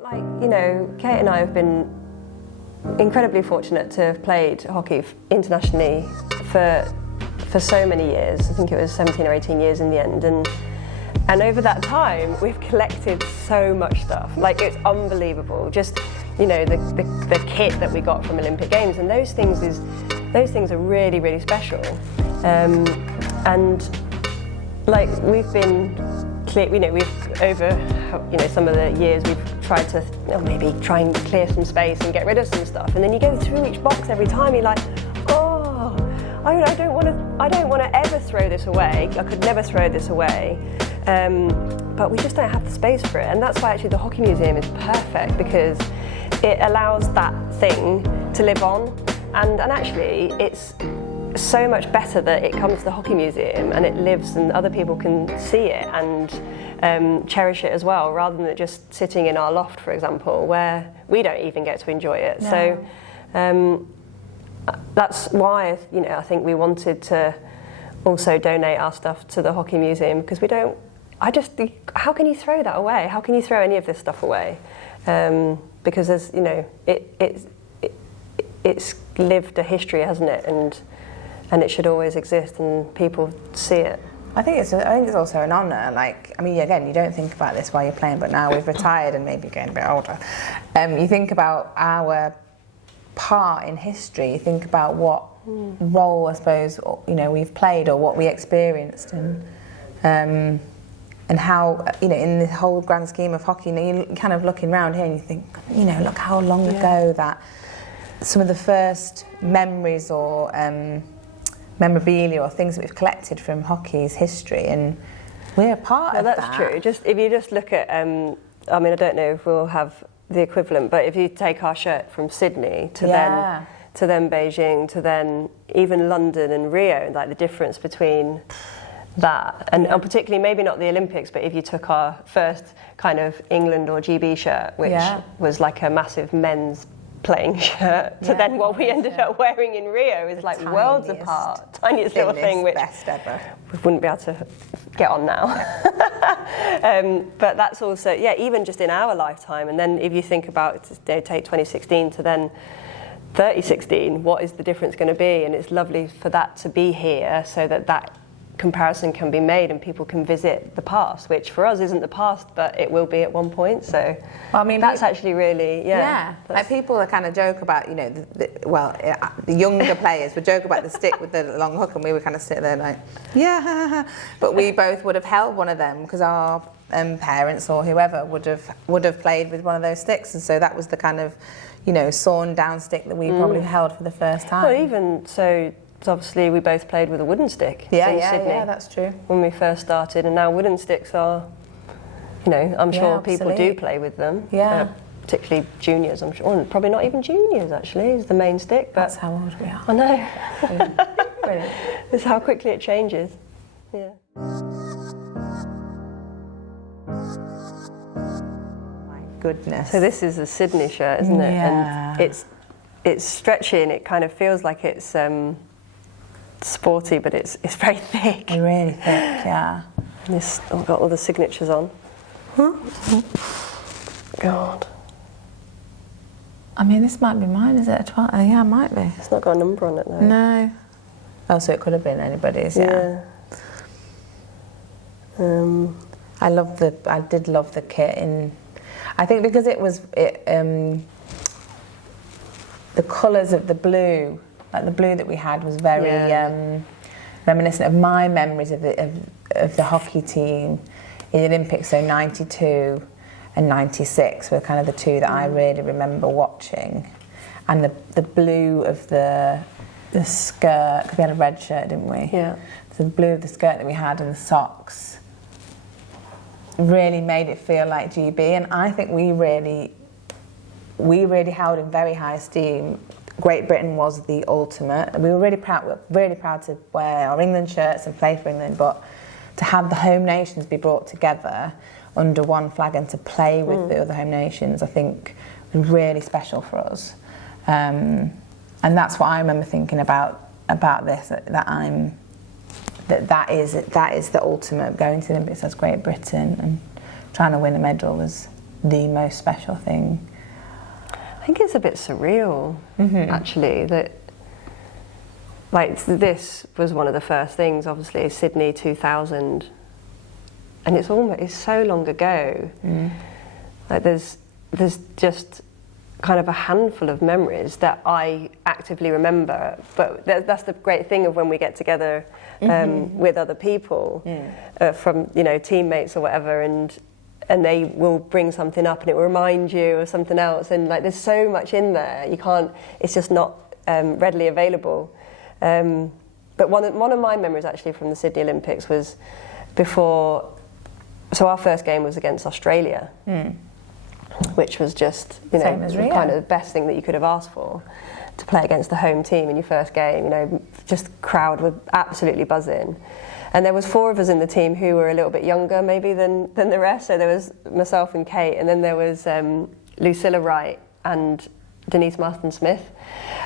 Like, you know, Kate and I have been incredibly fortunate to have played hockey internationally for so many years. I think it was 17 or 18 years in the end, and over that time we've collected so much stuff. Like, it's unbelievable. Just, you know, the kit that we got from Olympic Games, and those things are really, really special. And like, we've been clear, you know, we've over, you know, some of the years we've tried to maybe try and clear some space and get rid of some stuff, and then you go through each box every time, you're like, oh, I don't want to ever throw this away. I could never throw this away, but we just don't have the space for it. And that's why actually the Hockey Museum is perfect, because it allows that thing to live on, and actually it's so much better that it comes to the Hockey Museum and it lives and other people can see it and cherish it as well, rather than it just sitting in our loft, for example, where we don't even get to enjoy it. No. So that's why, you know, I think we wanted to also donate our stuff to the Hockey Museum, because we don't, how can you throw that away? How can you throw any of this stuff away? Because there's, you know, it's lived a history, hasn't it? And it should always exist, and people see it. I think it's also an honour. Like, I mean, again, you don't think about this while you're playing, but now we've retired and maybe getting a bit older. You think about our part in history. You think about what role, I suppose, you know, we've played or what we experienced, and how, you know, in the whole grand scheme of hockey, you know, you're kind of looking around here and you think, you know, look how long ago that some of the first memories or memorabilia or things that we've collected from hockey's history, and we're a part of that. That's true. Just if you just look at, I mean, I don't know if we'll have the equivalent, but if you take our shirt from Sydney to then Beijing to then even London and Rio, like the difference between that, and particularly maybe not the Olympics, but if you took our first kind of England or GB shirt, which was like a massive men's playing shirt, to then what we ended up wearing in Rio is like worlds apart, tiniest little thing, which best ever. We wouldn't be able to get on now. But that's also, even just in our lifetime. And then if you think about, you know, take 2016 to then 2016, what is the difference going to be? And it's lovely for that to be here, so that comparison can be made and people can visit the past, which for us isn't the past, but it will be at one point. So, well, I mean, that's actually really, like, people are kind of joke about, you know, the younger players would joke about the stick with the long hook, and we would kind of sit there like, but we both would have held one of them because our parents or whoever would have played with one of those sticks, and so that was the kind of, you know, sawn down stick that we probably held for the first time. Well, even so, obviously we both played with a wooden stick in Sydney. Yeah, that's true. When we first started, and now wooden sticks are, you know, I'm sure people do play with them. Yeah. Particularly juniors, I'm sure. Well, probably not even juniors, actually, is the main stick. But that's how old we are. I know. Brilliant. This is how quickly it changes. Yeah. My goodness. So this is a Sydney shirt, isn't it? Yeah. And it's stretchy, and it kind of feels like it's sporty, but it's very thick. Really thick, yeah. And this got all the signatures on. God. I mean, this might be mine, is it? Yeah, it might be. It's not got a number on it, though. No. Oh, so it could have been anybody's, yeah. I did love the kit in, I think because the colours of the blue, like the blue that we had, was very reminiscent of my memories of the hockey team in the Olympics. So 92 and 96 were kind of the two that I really remember watching, and the blue of the skirt, because we had a red shirt, didn't we? Yeah. So the blue of the skirt that we had and the socks really made it feel like GB, and I think we really held in very high esteem. Great Britain was the ultimate. We were really proud to wear our England shirts and play for England, but to have the home nations be brought together under one flag and to play with the other home nations, I think was really special for us. And that's what I remember thinking about this, that is the ultimate. Going to the Olympics as Great Britain and trying to win a medal was the most special thing? I think it's a bit surreal, actually, that like this was one of the first things, obviously, Sydney 2000, and it's so long ago. Like there's just kind of a handful of memories that I actively remember, but that's the great thing of when we get together with other people, from teammates or whatever, and they will bring something up and it will remind you of something else, and like there's so much in there it's just not readily available. But one of my memories actually from the Sydney Olympics was so our first game was against Australia, which was just Same as Rio. Kind of the best thing that you could have asked for, to play against the home team in your first game. Just crowd were absolutely buzzing. And there was 4 of us in the team who were a little bit younger maybe than the rest. So there was myself and Kate, and then there was Lucilla Wright and Denise Marston-Smith.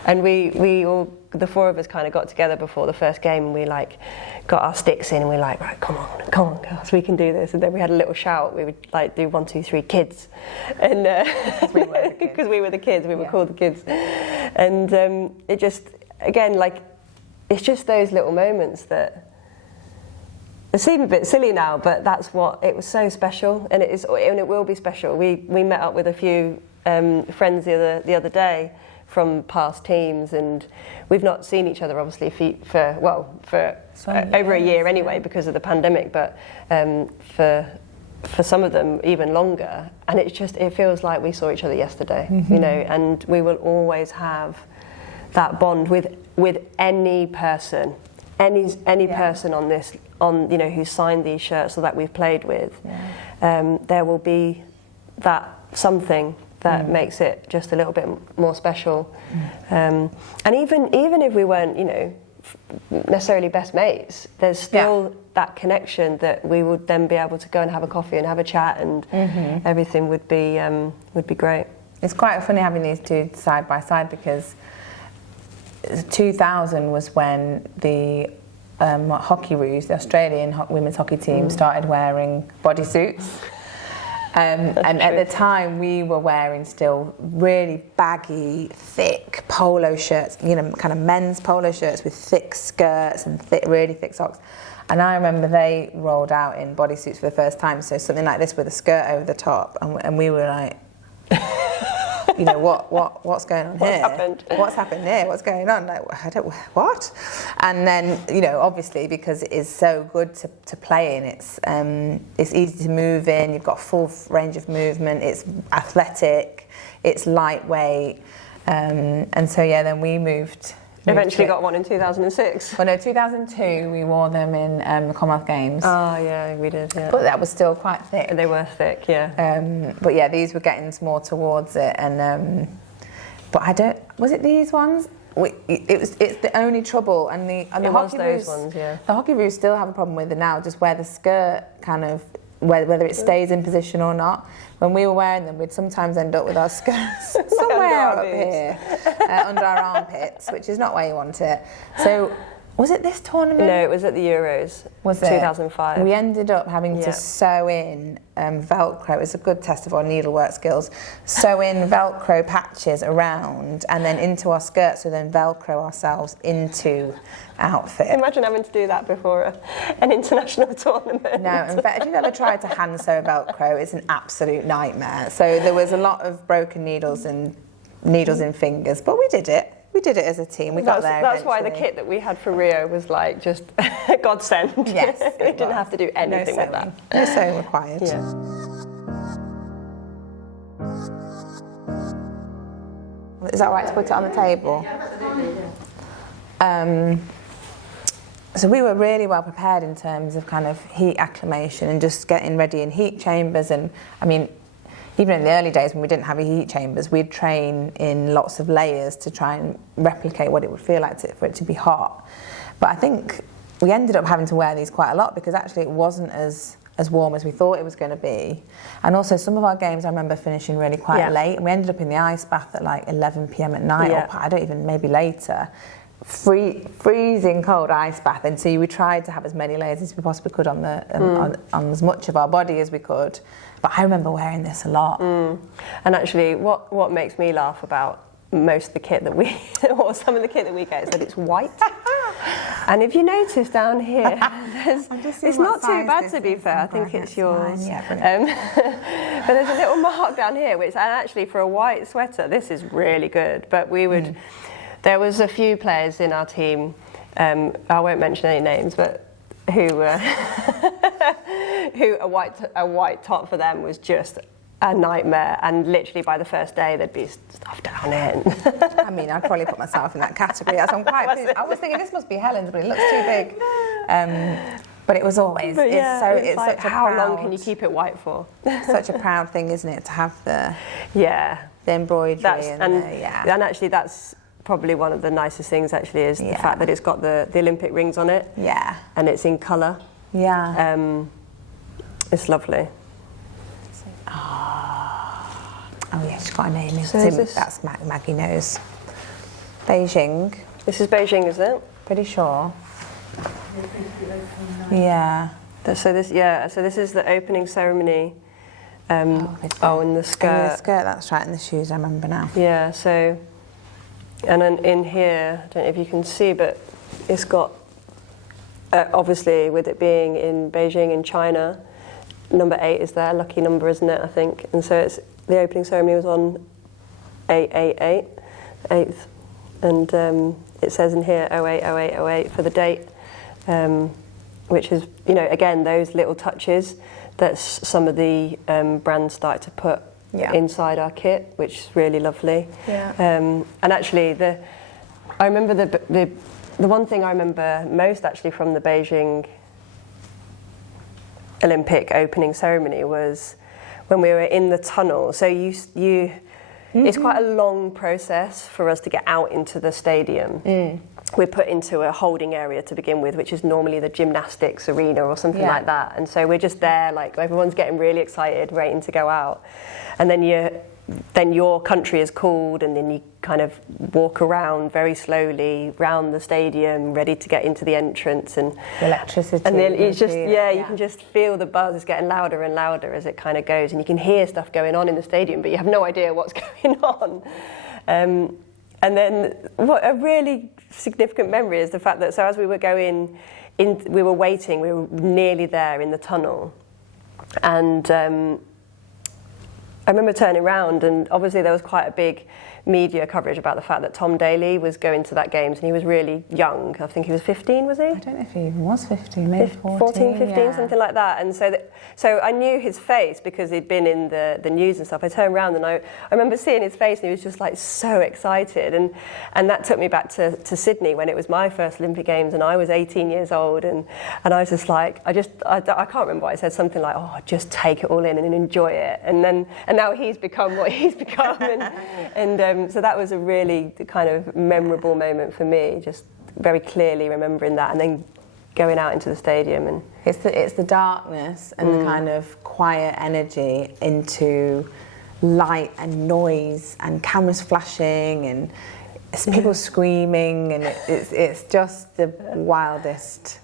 And we all, the 4 of us, kind of got together before the first game, and we like got our sticks in, and we like, right, come on girls, we can do this. And then we had a little shout. We would like do 1, 2, 3 kids, and because we were the kids, we were called the kids. And it just, again, like, it's just those little moments that it seem a bit silly now, but that's what it was, so special, and it will be special. We met up with a few friends the other day from past teams, and we've not seen each other obviously for over a year anyway because of the pandemic, but for some of them even longer, and it feels like we saw each other yesterday, and we will always have that bond with any person, any person who signed these shirts or that we've played with. There will be that something that makes it just a little bit more special. And even if we weren't, necessarily best mates, there's still that connection that we would then be able to go and have a coffee and have a chat, and everything would be great. It's quite funny having these two side by side, because 2000 was when the Hockeyroos, the Australian women's hockey team, started wearing bodysuits. And at the time we were wearing still really baggy, thick polo shirts, kind of men's polo shirts with thick skirts and really thick socks. And I remember they rolled out in bodysuits for the first time, so something like this with a skirt over the top, and we were like, what's going on here? What's happened here? What's going on? Like, what? And then, obviously, because it is so good to play in, it's easy to move in. You've got full range of movement. It's athletic. It's lightweight. And so then we moved. Eventually got one in 2006. Well, no, 2002 we wore them in the Commonwealth Games. Oh yeah, we did. Yeah. But that was still quite thick. They were thick, yeah. But these were getting more towards it, and but was it these ones? It's the only trouble, and the Hockeyroos ones, yeah. The Hockeyroos still have a problem with it now, just where the skirt kind of, whether it stays in position or not. When we were wearing them, we'd sometimes end up with our skirts somewhere up here, under our armpits, which is not where you want it. So, was it this tournament? No, it was at the Euros. Was it? 2005. We ended up having to sew in Velcro. It's a good test of our needlework skills. Sew in Velcro patches around and then into our skirts, so then Velcro ourselves into outfit. Imagine having to do that before an international tournament. No, in fact, if you've ever tried to hand sew Velcro, it's an absolute nightmare. So there was a lot of broken needles and needles in fingers, but we did it. We did it as a team. We got there That's eventually. why the kit that we had for Rio was like just a godsend. Yes, we didn't have to do anything with that. No sewing required. Yeah. Is that right to put it on the table? So we were really well prepared in terms of kind of heat acclimation and just getting ready in heat chambers. And I mean, even in the early days when we didn't have heat chambers, we'd train in lots of layers to try and replicate what it would feel like for it to be hot. But I think we ended up having to wear these quite a lot because actually it wasn't as warm as we thought it was going to be. And also some of our games I remember finishing really quite late, and we ended up in the ice bath at like 11 p.m. at night, or maybe later. Freezing cold ice bath, and so we tried to have as many layers as we possibly could on as much of our body as we could, But I remember wearing this a lot. And actually, what makes me laugh about most of the kit that we, or some of the kit that we get, is that it's white. And if you notice down here, it's not too bad, to be fair. I think it's yours. Yeah, but there's a little mark down here, which, and actually for a white sweater, this is really good. But we would, there was a few players in our team, I won't mention any names, but who a white top for them was just a nightmare, and literally by the first day there'd be stuff down it. I mean, I'd probably put myself in that category. As I'm quite busy. I was thinking this must be Helen's, but it looks too big. But it was always. But yeah, it's like, such a how proud, long can you keep it white for? Such a proud thing, isn't it, to have the yeah, the embroidery and actually that's probably one of the nicest things. Actually, is the fact that it's got the Olympic rings on it. Yeah, and it's in colour. Yeah, it's lovely. Oh yeah, she's got a name. So that's Maggie knows. Beijing. This is Beijing, is it? Pretty sure. Yeah. So this is the opening ceremony. And the skirt. And the skirt, that's right, and the shoes. I remember now. Yeah. So, and then in here, I don't know if you can see, but it's got obviously with it being in Beijing in China, number 8 is there, lucky number, isn't it? I think, and so it's. The opening ceremony was on 8/8/8, 8th, and it says in here 08/08/08 for the date, which is, you know, again, those little touches that some of the brands start to put inside our kit, which is really lovely. Yeah. And actually, I remember the one thing I remember most actually from the Beijing Olympic opening ceremony was when we were in the tunnel. So it's quite a long process for us to get out into the stadium. We're put into a holding area to begin with, which is normally the gymnastics arena or something like that. And so we're just there, like everyone's getting really excited, waiting to go out. And then your country is called, and then you kind of walk around very slowly around the stadium, ready to get into the entrance, and the electricity. And then it's just you can just feel the buzz is getting louder and louder as it kind of goes, and you can hear stuff going on in the stadium, but you have no idea what's going on. And then what a really significant memory is the fact that as we were going in, we were waiting, we were nearly there in the tunnel, and I remember turning around, and obviously there was quite a big media coverage about the fact that Tom Daley was going to that games, and he was really young. I think he was 15, was he? I don't know if he even was 15, maybe 14, 15, something like that. And so I knew his face because he'd been in the news and stuff. I turned around and I remember seeing his face, and he was just like so excited. And that took me back to Sydney when it was my first Olympic Games, and I was 18 years old, and I was just like, I can't remember what I said, something like, oh, just take it all in and enjoy it. And now he's become what he's become, and so that was a really kind of memorable moment for me, just very clearly remembering that, and then going out into the stadium. And it's the darkness and the kind of quiet energy into light and noise and cameras flashing and people screaming, and it's just the wildest.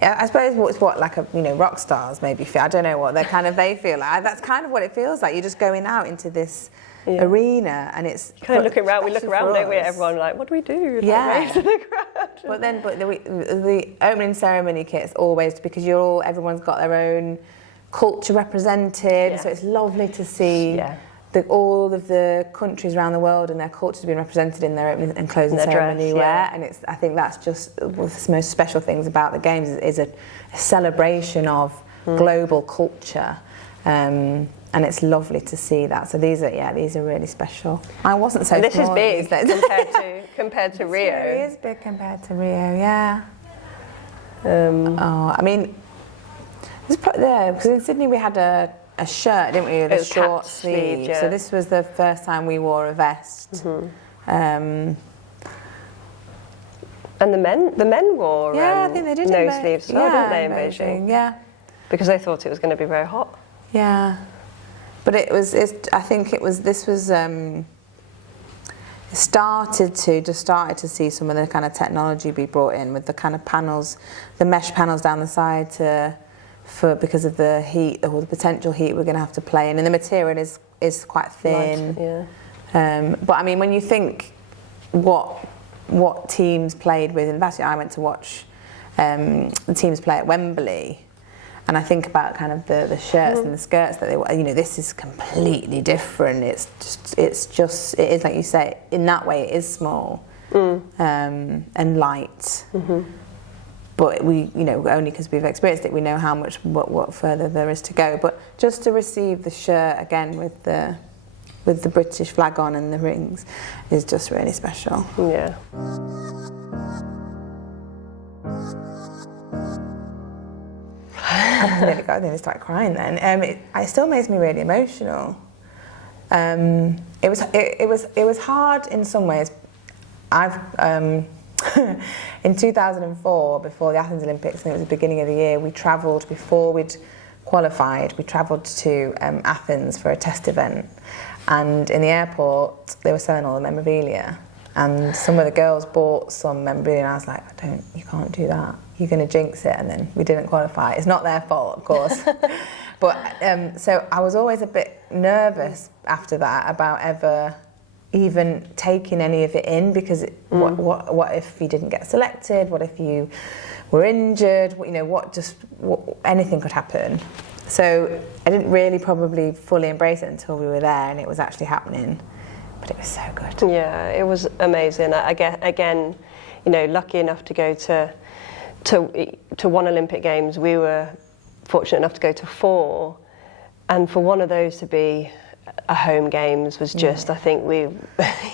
I suppose it's what like rock stars maybe feel. I don't know what they feel like. That's kind of what it feels like. You're just going out into this arena, and it's kind of looking around. We look around, don't we? Everyone like, what do we do? Yeah. But the opening ceremony kit is always because everyone's got their own culture represented. So it's lovely to see. All of the countries around the world and their cultures being represented in their opening and closing ceremony wear, and I think that's just one of the most special things about the Games is a celebration of global culture, and it's lovely to see that. So these are really special. I wasn't so. And this small is big compared to Rio. It is big compared to Rio, yeah. I mean, because in Sydney we had a shirt, didn't we? With a short sleeve. So this was the first time we wore a vest. And the men wore I think they did no sleeves as well, didn't they, in Beijing? Yeah. Because they thought it was going to be very hot. Yeah. But started to see some of the kind of technology be brought in with the kind of panels, the mesh panels down the side to because of the heat or the potential heat we're going to have to play in, and the material is quite thin. Light, yeah. But I mean, when you think what teams played with, and actually I went to watch the teams play at Wembley, and I think about kind of the shirts and the skirts that they were, you know, this is completely different. It is like you say, in that way it is small and light. But we, you know, only because we've experienced it, we know how much what further there is to go. But just to receive the shirt again with the British flag on and the rings is just really special. Yeah. I nearly started crying then. It still makes me really emotional. It was hard in some ways. In 2004, before the Athens Olympics, and it was the beginning of the year, we travelled, before we'd qualified, we travelled to Athens for a test event, and in the airport they were selling all the memorabilia, and some of the girls bought some memorabilia, and I was like, you can't do that, you're going to jinx it. And then we didn't qualify. It's not their fault, of course. But so I was always a bit nervous after that about ever even taking any of it in, because what if you didn't get selected? What if you were injured? You know, anything could happen. So I didn't really probably fully embrace it until we were there and it was actually happening. But it was so good. Yeah, it was amazing. I guess, again, you know, lucky enough to go to one Olympic Games. We were fortunate enough to go to 4, and for one of those to be a home games was just, I think we,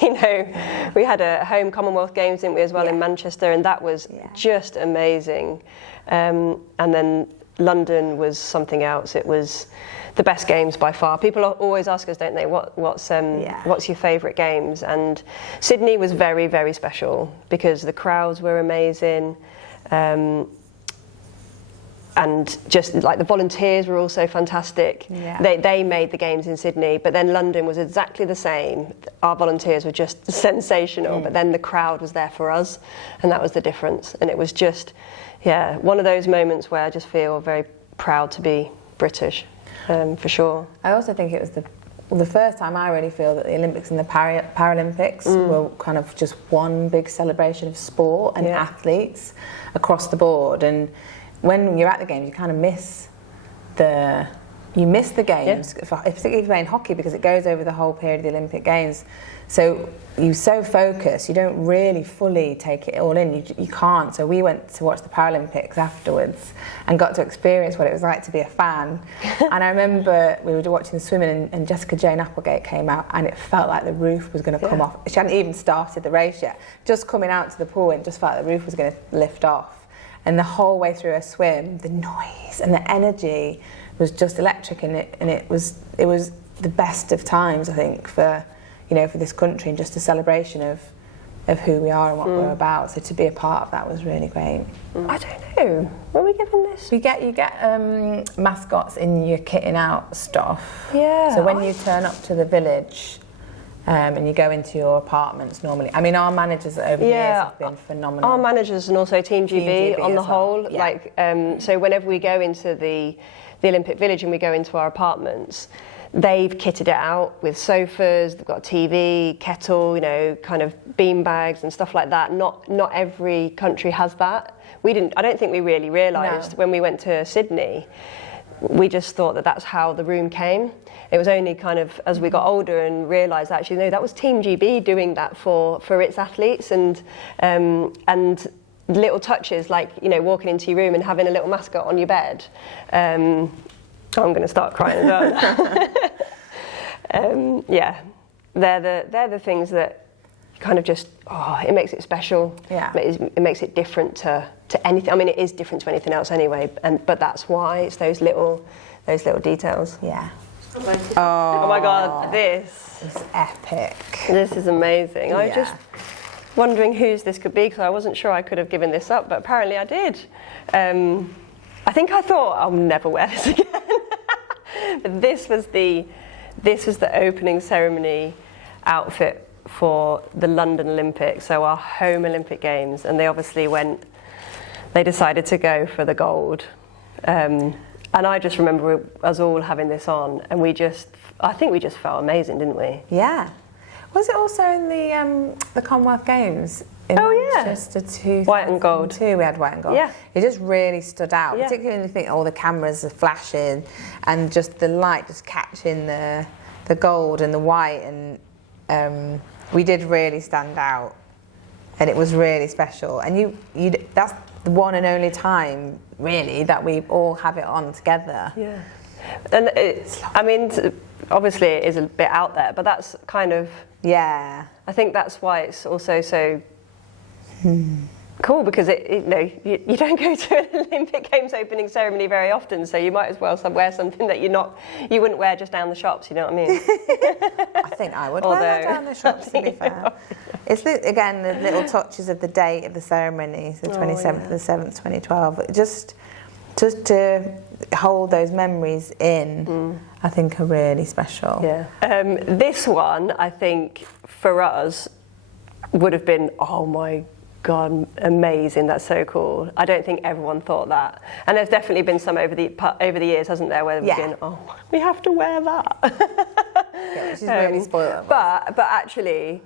you know, we had a home Commonwealth Games, didn't we, as well, in Manchester, and that was just amazing. And then London was something else. It was the best games by far. People always ask us, don't they, what's your favourite games? And Sydney was very, very special because the crowds were amazing. And just like the volunteers were also fantastic. Yeah. They made the games in Sydney, but then London was exactly the same. Our volunteers were just sensational, but then the crowd was there for us, and that was the difference. And it was just, one of those moments where I just feel very proud to be British, for sure. I also think it was the first time I really feel that the Olympics and the Paralympics were kind of just one big celebration of sport and athletes across the board. And when you're at the games, you kind of miss the games, particularly if you're playing hockey, because it goes over the whole period of the Olympic Games. So you're so focused, you don't really fully take it all in. You can't. So we went to watch the Paralympics afterwards and got to experience what it was like to be a fan. And I remember we were watching the swimming, and Jessica Jane Applegate came out, and it felt like the roof was going to come off. She hadn't even started the race yet. Just coming out to the pool, and just felt like the roof was going to lift off. And the whole way through her swim, the noise and the energy was just electric, and it was the best of times, I think, for this country, and just a celebration of who we are and what we're about. So to be a part of that was really great. I don't know. Were we given this? You get mascots in your kitting out stuff. Yeah. So when you turn up to the village. And you go into your apartments normally. I mean, our managers over the years have been phenomenal. Our managers and also Team GB on the whole. Yeah. So whenever we go into the Olympic Village and we go into our apartments, they've kitted it out with sofas. They've got a TV, kettle, you know, kind of bean bags and stuff like that. Not every country has that. I don't think we really realised when we went to Sydney. We just thought that that's how the room came. It was only kind of as we got older and realised actually no, that was Team GB doing that for its athletes, and little touches like, you know, walking into your room and having a little mascot on your bed. I'm going to start crying as well. They're the things that kind of just it makes it special. Yeah, it makes it different to anything. I mean, it is different to anything else anyway, but that's why it's those little details. Yeah. Oh my God, this is epic. This is amazing. I was just wondering whose this could be, because I wasn't sure I could have given this up, but apparently I did. I think I thought I'll never wear this again. But this was the opening ceremony outfit for the London Olympics, so our home Olympic Games, and they decided to go for the gold. And I just remember us all having this on, and I think we just felt amazing, didn't we? Yeah. Was it also in the Commonwealth Games in Manchester 2002? White and gold. We had white and gold. Yeah. It just really stood out, particularly when you think all the cameras are flashing and just the light just catching the gold and the white, and we did really stand out, and it was really special. And that's the one and only time really that we all have it on together. Yeah. And obviously it is a bit out there, but that's kind of, I think that's why it's also so cool, because you don't go to an Olympic Games opening ceremony very often, so you might as well wear something that you wouldn't wear just down the shops, you know what I mean? I think I would wear that down the shops, to be fair. It's, again, the little touches of the date of the ceremony, the 27th of the 7th, 2012. Just to hold those memories in, I think are really special. Yeah. This one, I think, for us, would have been, oh my God, amazing, that's so cool. I don't think everyone thought that. And there's definitely been some over the years, hasn't there, where we've been, oh, we have to wear that. Which is really spoiled. But actually,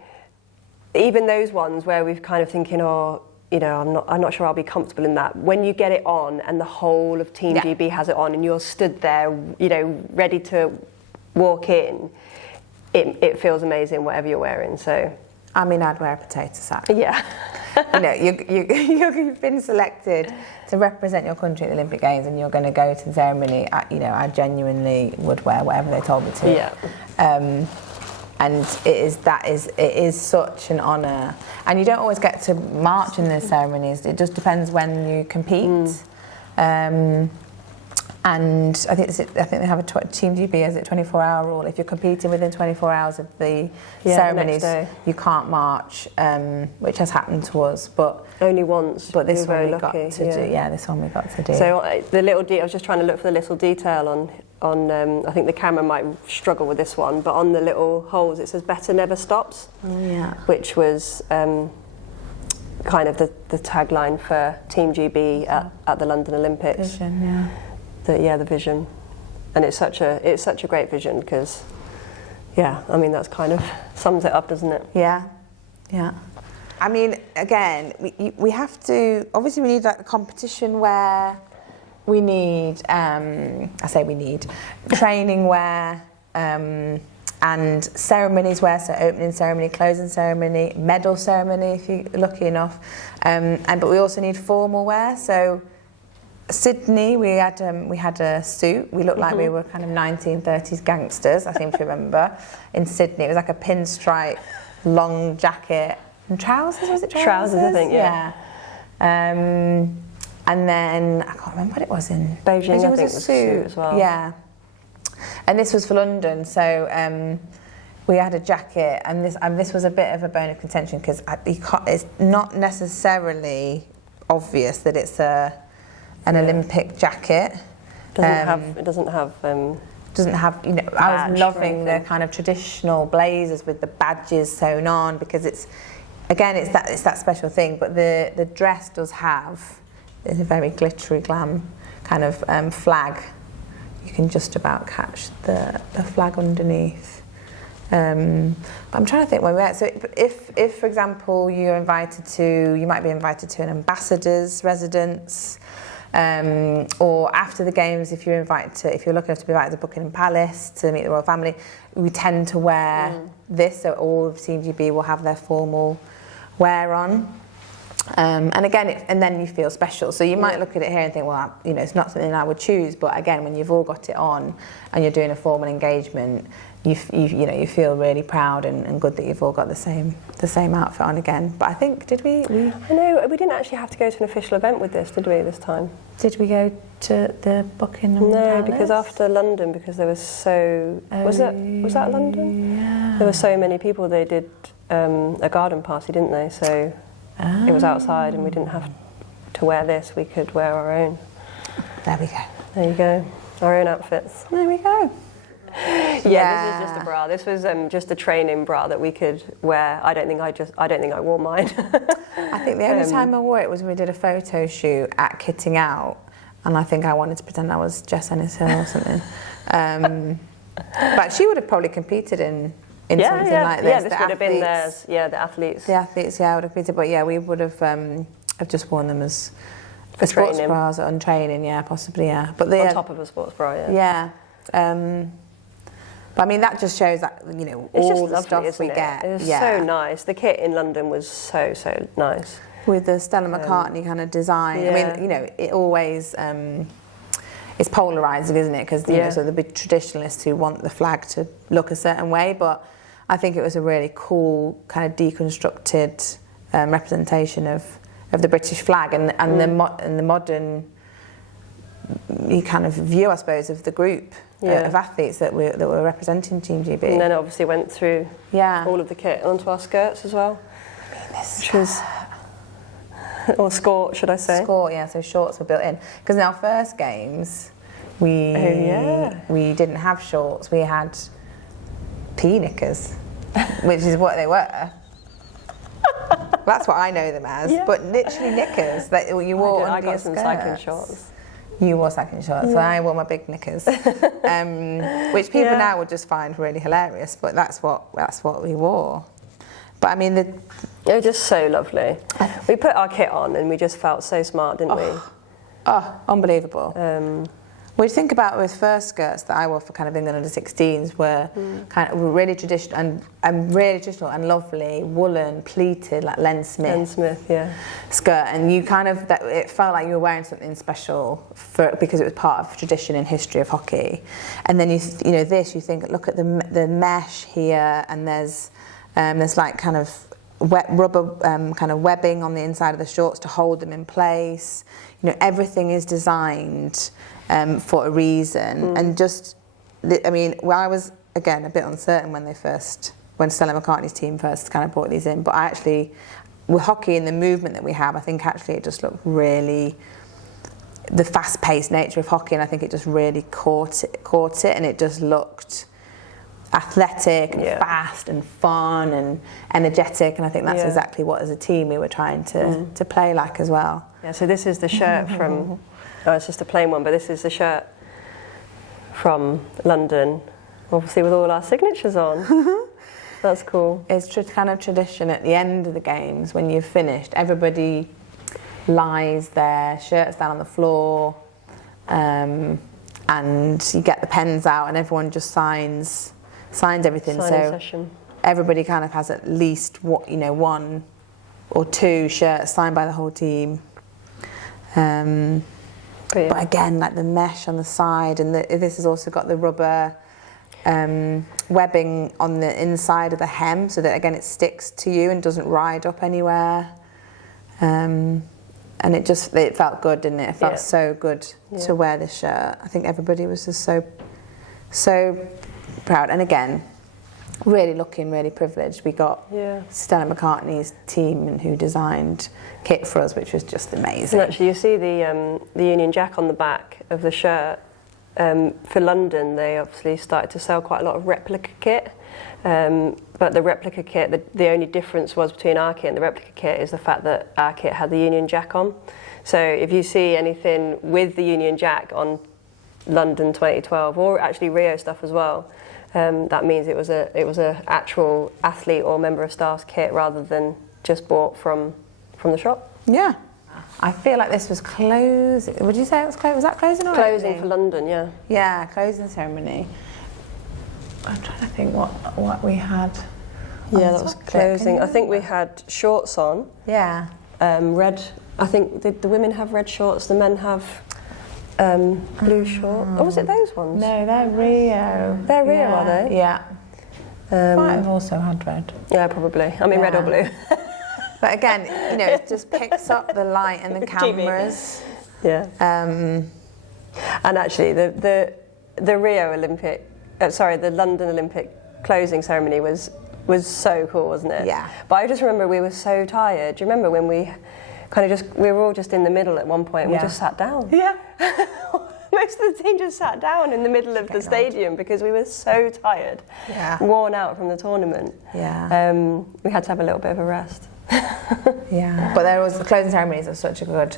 even those ones where we've kind of thinking, I'm not sure I'll be comfortable in that. When you get it on and the whole of Team GB has it on and you're stood there, ready to walk in, it feels amazing, whatever you're wearing. So, I mean, I'd wear a potato sack. Yeah. You've been selected to represent your country at the Olympic Games, and you're going to go to the ceremony. I genuinely would wear whatever they told me to. Yeah. And it is such an honour. And you don't always get to march in those ceremonies. It just depends when you compete. And I think they have a Team GB as a 24-hour rule. If you're competing within 24 hours of the ceremonies, you can't march, which has happened to us. But only once. But this one we got to do. Yeah, this one we got to do. So the little I was just trying to look for the little detail on. I think the camera might struggle with this one, but on the little holes it says "Better never stops," which was kind of the tagline for Team GB at the London Olympics. Vision, the vision, and it's such a great vision, because that's kind of sums it up, doesn't it? Yeah. I mean, again, we have to, obviously we need like the competition wear, we need training wear, and ceremonies wear, so opening ceremony, closing ceremony, medal ceremony if you're lucky enough, but we also need formal wear. So Sydney, we had a suit. We looked like we were kind of 1930s gangsters, I seem to remember. In Sydney, it was like a pinstripe, long jacket and trousers. Was it trousers? Trousers, I think. Yeah. And then I can't remember what it was in Beijing. I was think a was suit. A suit as well. Yeah. And this was for London, so we had a jacket, and this was a bit of a bone of contention, because it's not necessarily obvious that it's an Olympic jacket. It doesn't have. I was loving the kind of traditional blazers with the badges sewn on, because it's that special thing. But the dress does have a very glittery, glam kind of flag. You can just about catch the flag underneath. But I'm trying to think when we were. So if for example you might be invited to an ambassador's residence. Or after the games, if you're lucky enough to be invited to Buckingham Palace to meet the royal family, we tend to wear this, so all of Team GB will have their formal wear on. And again, and then you feel special. So you might look at it here and think, well, it's not something I would choose. But again, when you've all got it on and you're doing a formal engagement, you feel really proud and good that you've all got the same outfit on again. But I think, did we? I know we didn't actually have to go to an official event with this, did we? This time? Did we go to the Buckingham Palace? No, because after London, because there was was that London? Yeah. There were so many people. They did a garden party, didn't they? So it was outside, and we didn't have to wear this. We could wear our own. There we go. There you go. Our own outfits. There we go. This is just a bra. This was just a training bra that we could wear. I don't think I wore mine. I think the only time I wore it was when we did a photo shoot at Kitting Out, and I think I wanted to pretend I was Jess Ennis-Hill or something. But she would have probably competed in something like this. Yeah, this would have been theirs. Yeah, the athletes. The athletes, yeah, would have competed. But yeah, we would have just worn them as For sports training. bras on training. Yeah, possibly. Yeah, but On top of a sports bra. Yeah. Yeah. But I mean, that just shows that, you know, It's all just the lovely, stuff isn't we it? get. It was so nice. The kit in London was so nice. With the Stella McCartney kind of design. I mean, you know, it always it's polarising, isn't it? Because, you know, so the big traditionalists who want the flag to look a certain way, but I think it was a really cool kind of deconstructed representation of the British flag and the modern kind of view, I suppose, of the group of athletes that were representing Team GB. And then it obviously went through all of the kit onto our skirts as well. Which was, or skort, should I say? Skort, yeah, so shorts were built in. Because in our first games, we didn't have shorts, we had pea knickers, which is what they were. That's what I know them as, but literally knickers that you wore under your skirts. I got some cycling shorts. You wore cycling shorts, so I wore my big knickers, which people now would just find really hilarious, but that's what we wore. But I mean, it was just so lovely. We put our kit on and we just felt so smart, didn't we? Oh, unbelievable. What do you think about with first skirts that I wore for kind of England under-16s were kind of really traditional and really traditional and lovely, woolen, pleated, like Len Smith skirt, and you kind of it felt like you were wearing something special because it was part of tradition and history of hockey. And then you think, look at the mesh here, and there's like kind of wet rubber kind of webbing on the inside of the shorts to hold them in place. You know, everything is designed for a reason, and just, I mean, well, I was again a bit uncertain when Stella McCartney's team first kind of brought these in, but I actually, with hockey and the movement that we have, I think actually it just looked really, the fast-paced nature of hockey, and I think it just really caught it, and it just looked athletic and fast and fun and energetic, and I think that's exactly what as a team we were trying to play like as well. Yeah, so this is the shirt from, it's just a plain one, but this is the shirt from London, obviously with all our signatures on. That's cool. It's kind of tradition at the end of the games, when you've finished, everybody lies their shirts down on the floor, and you get the pens out and everyone just signs everything. Session. Everybody kind of has at least one or two shirts signed by the whole team. But again, like the mesh on the side, and this has also got the rubber webbing on the inside of the hem, so that again it sticks to you and doesn't ride up anywhere. And it felt good, didn't it? It felt so good to wear this shirt. I think everybody was just so proud, and again, really privileged. We got Stella McCartney's team who designed kit for us, which was just amazing. And actually, you see the Union Jack on the back of the shirt. For London, they obviously started to sell quite a lot of replica kit, but the replica kit, the only difference was between our kit and the replica kit is the fact that our kit had the Union Jack on. So if you see anything with the Union Jack on London 2012, or actually Rio stuff as well, that means it was a actual athlete or member of staff's kit rather than just bought from the shop. Yeah. I feel like this was closing. Would you say it was closing? Was that closing or closing opening? For London? Yeah. Yeah, closing ceremony. I'm trying to think what we had. Yeah, that was closing. I think we had shorts on. Yeah. Red. I think the women have red shorts. The men have blue shorts. Or was it those ones? No, they're Rio. They're Rio, are they? Yeah. Might have also had red. Yeah, probably. I mean, red or blue. But again, it just picks up the light and the cameras. Yeah. And actually, the Rio Olympic, the London Olympic closing ceremony was so cool, wasn't it? Yeah. But I just remember we were so tired. Do you remember when we we were all just in the middle at one point and we just sat down? Yeah. Most of the team just sat down in the middle of the stadium because we were so tired, worn out from the tournament. Yeah. We had to have a little bit of a rest. Yeah. But the closing ceremonies are such a good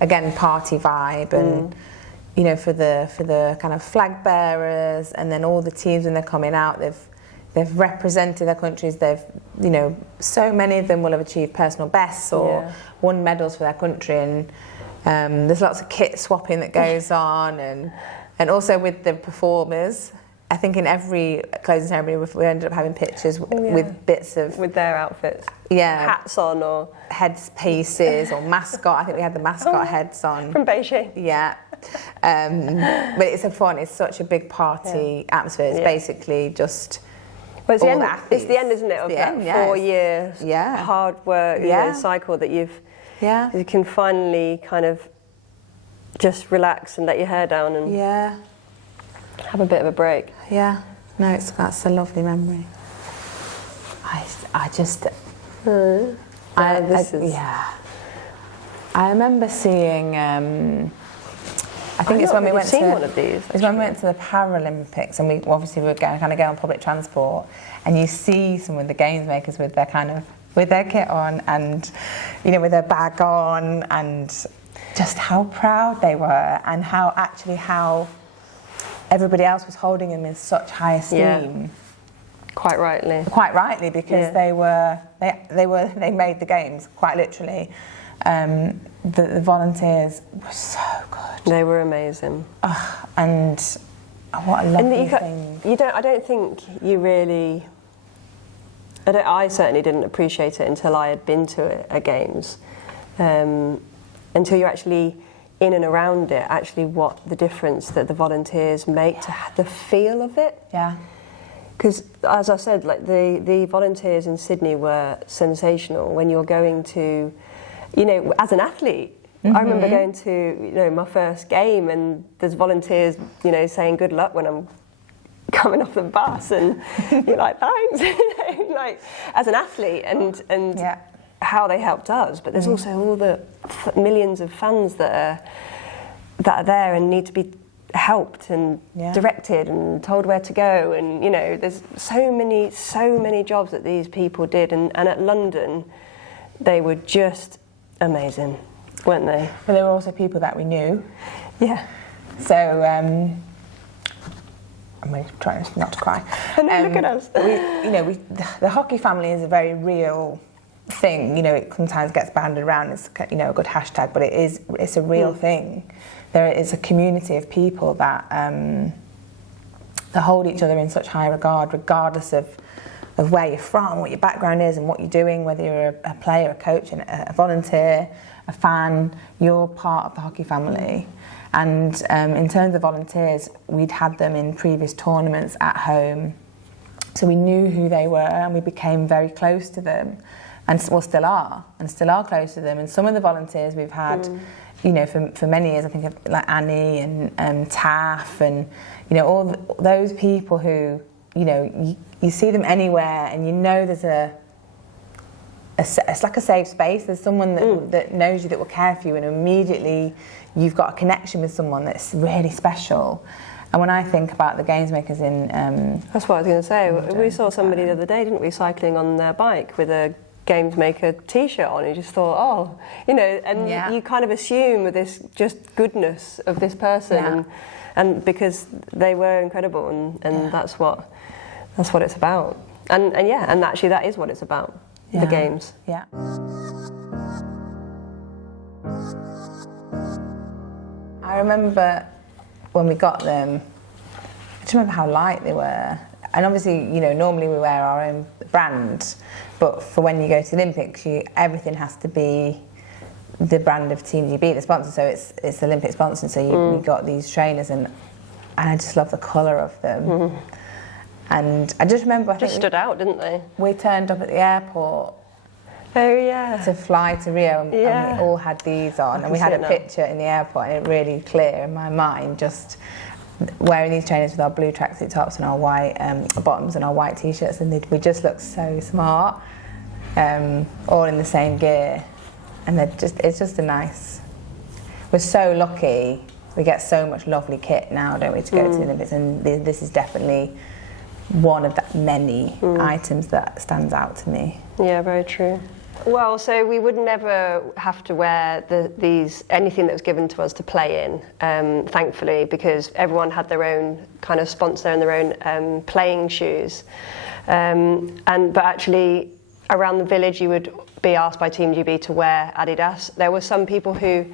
again, party vibe, and you know, for the kind of flag bearers, and then all the teams when they're coming out, they've represented their countries. They've, you know, so many of them will have achieved personal bests or won medals for their country, and there's lots of kit swapping that goes on, and also with the performers. I think in every closing ceremony we ended up having pictures with bits of... With their outfits. Yeah. Hats on or... Headpieces or mascot. I think we had the mascot heads on. From Beijing. Yeah. But it's so fun. It's such a big party atmosphere. It's basically just... Well, it's all the end, the athletes. it's the end, isn't it, of that 4-year hard work cycle that you can finally kind of just relax and let your hair down and have a bit of a break. Yeah, no, that's a lovely memory. I just... I remember seeing... I think it's when we went to one of these. It's when we went to the Paralympics, and we were going kind of go on public transport, and you see some of the games makers with their kit on, and you know, with their bag on, and just how proud they were, and how everybody else was holding them in such high esteem. Yeah. Quite rightly, because they made the games quite literally. The volunteers were so good. They were amazing. And what a lovely thing. I don't think you really... I certainly didn't appreciate it until I had been to a Games. Until you're actually in and around it, actually what the difference that the volunteers make to the feel of it. Yeah. Because, as I said, like the volunteers in Sydney were sensational. When you're going to... You know, as an athlete, I remember going to, you know, my first game, and there's volunteers, you know, saying good luck when I'm coming off the bus, and you're like, thanks, you know, like as an athlete, and how they helped us. But there's also all the millions of fans that are there and need to be helped and directed and told where to go, and you know, there's so many jobs that these people did, and at London, they were just amazing, weren't they? But there were also people that we knew. Yeah. So, I'm really trying not to cry. And then look at us. The hockey family is a very real thing. You know, it sometimes gets banded around as, you know, a good hashtag, but it's a real thing. There is a community of people that hold each other in such high regard, regardless of where you're from, what your background is, and what you're doing, whether you're a player, a coach, a volunteer, a fan, you're part of the hockey family. And in terms of volunteers, we'd had them in previous tournaments at home, so we knew who they were, and we became very close to them, and still are close to them. And some of the volunteers we've had, you know, for many years, I think of like Annie and Taff, and you know, all those people who, you know, you see them anywhere, and you know there's it's like a safe space. There's someone that knows you, that will care for you, and immediately you've got a connection with someone that's really special. And when I think about the games makers in... That's what I was going to say. We saw somebody the other day, didn't we, cycling on their bike with a games maker T-shirt on. You just thought, oh, you know, and you kind of assume with this just goodness of this person, and because they were incredible, and that's what it's about. And actually that is what it's about, the games. Yeah. I remember when we got them, I just remember how light they were. And obviously, you know, normally we wear our own brand, but for when you go to the Olympics, everything has to be the brand of Team GB, the sponsor. So it's Olympic sponsor. So we got these trainers, and I just love the colour of them. And I just remember, I think stood out, didn't they? We turned up at the airport. Oh yeah. To fly to Rio, and we all had these on, and we had a picture in the airport, and it really clear in my mind, just wearing these trainers with our blue tracksuit tops and our white bottoms and our white t-shirts, and we just looked so smart, all in the same gear, and it's just a nice. We're so lucky. We get so much lovely kit now, don't we, to go to the Olympics, and this is definitely one of the many items that stands out to me. Yeah, very true. Well, so we would never have to wear anything that was given to us to play in, thankfully, because everyone had their own kind of sponsor and their own playing shoes. But actually, around the village, you would be asked by Team GB to wear Adidas. There were some people who,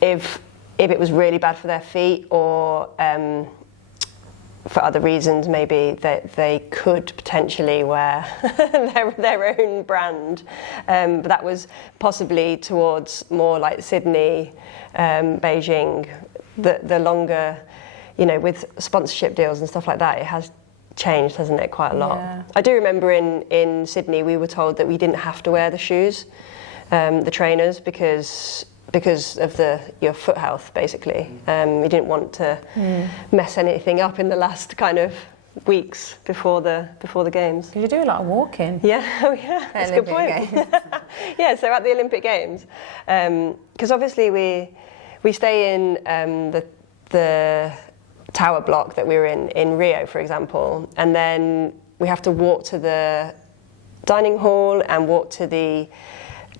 if it was really bad for their feet or for other reasons, maybe that they could potentially wear their own brand, but that was possibly towards more like Sydney, Beijing. The longer, with sponsorship deals and stuff like that, it has changed, hasn't it, quite a lot. Yeah. I do remember in Sydney we were told that we didn't have to wear the shoes, the trainers, because of your foot health, basically. We didn't want to mess anything up in the last kind of weeks before the games. Did you do a lot of walking? Yeah, that's a good point. Yeah, so at the Olympic Games, because obviously we stay in the tower block that we were in Rio, for example, and then we have to walk to the dining hall and walk to the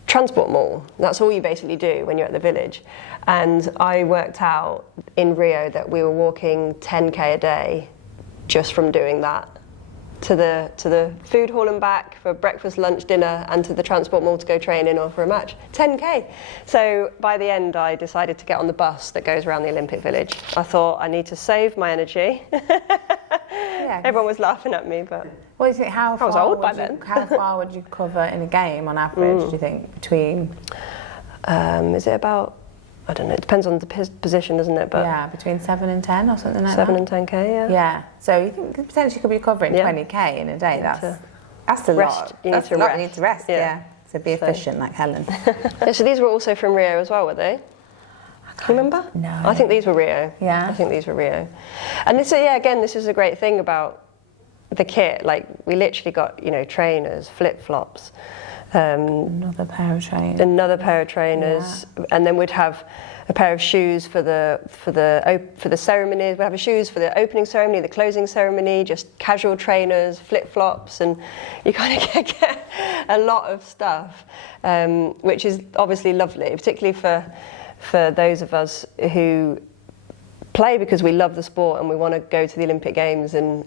transport mall. That's all you basically do when you're at the village. And I worked out in Rio that we were walking 10k a day just from doing that to the food hall and back for breakfast, lunch, dinner, and to the transport mall to go training or for a match. 10k. So by the end, I decided to get on the bus that goes around the Olympic Village. I thought I need to save my energy. Yeah, everyone was laughing at me, but what do you think? I was old by then. How far would you cover in a game on average? Do you think between? Is it about? I don't know. It depends on the position, doesn't it? But yeah, between 7 and 10 or something like 7 that. 7 and 10k, yeah. Yeah. So you think potentially could be covering 20k in a day? That's a lot. You need to rest. Yeah. So be efficient, like Helen. Yeah. So these were also from Rio as well, were they? Do you remember? No. I think these were Rio. Yeah. I think these were Rio. And this is a great thing about the kit. Like, we literally got, trainers, flip-flops. Another pair of trainers. Yeah. And then we'd have a pair of shoes for the ceremonies. We'd have shoes for the opening ceremony, the closing ceremony, just casual trainers, flip-flops, and you kind of get a lot of stuff, which is obviously lovely, particularly for those of us who play because we love the sport and we want to go to the Olympic Games and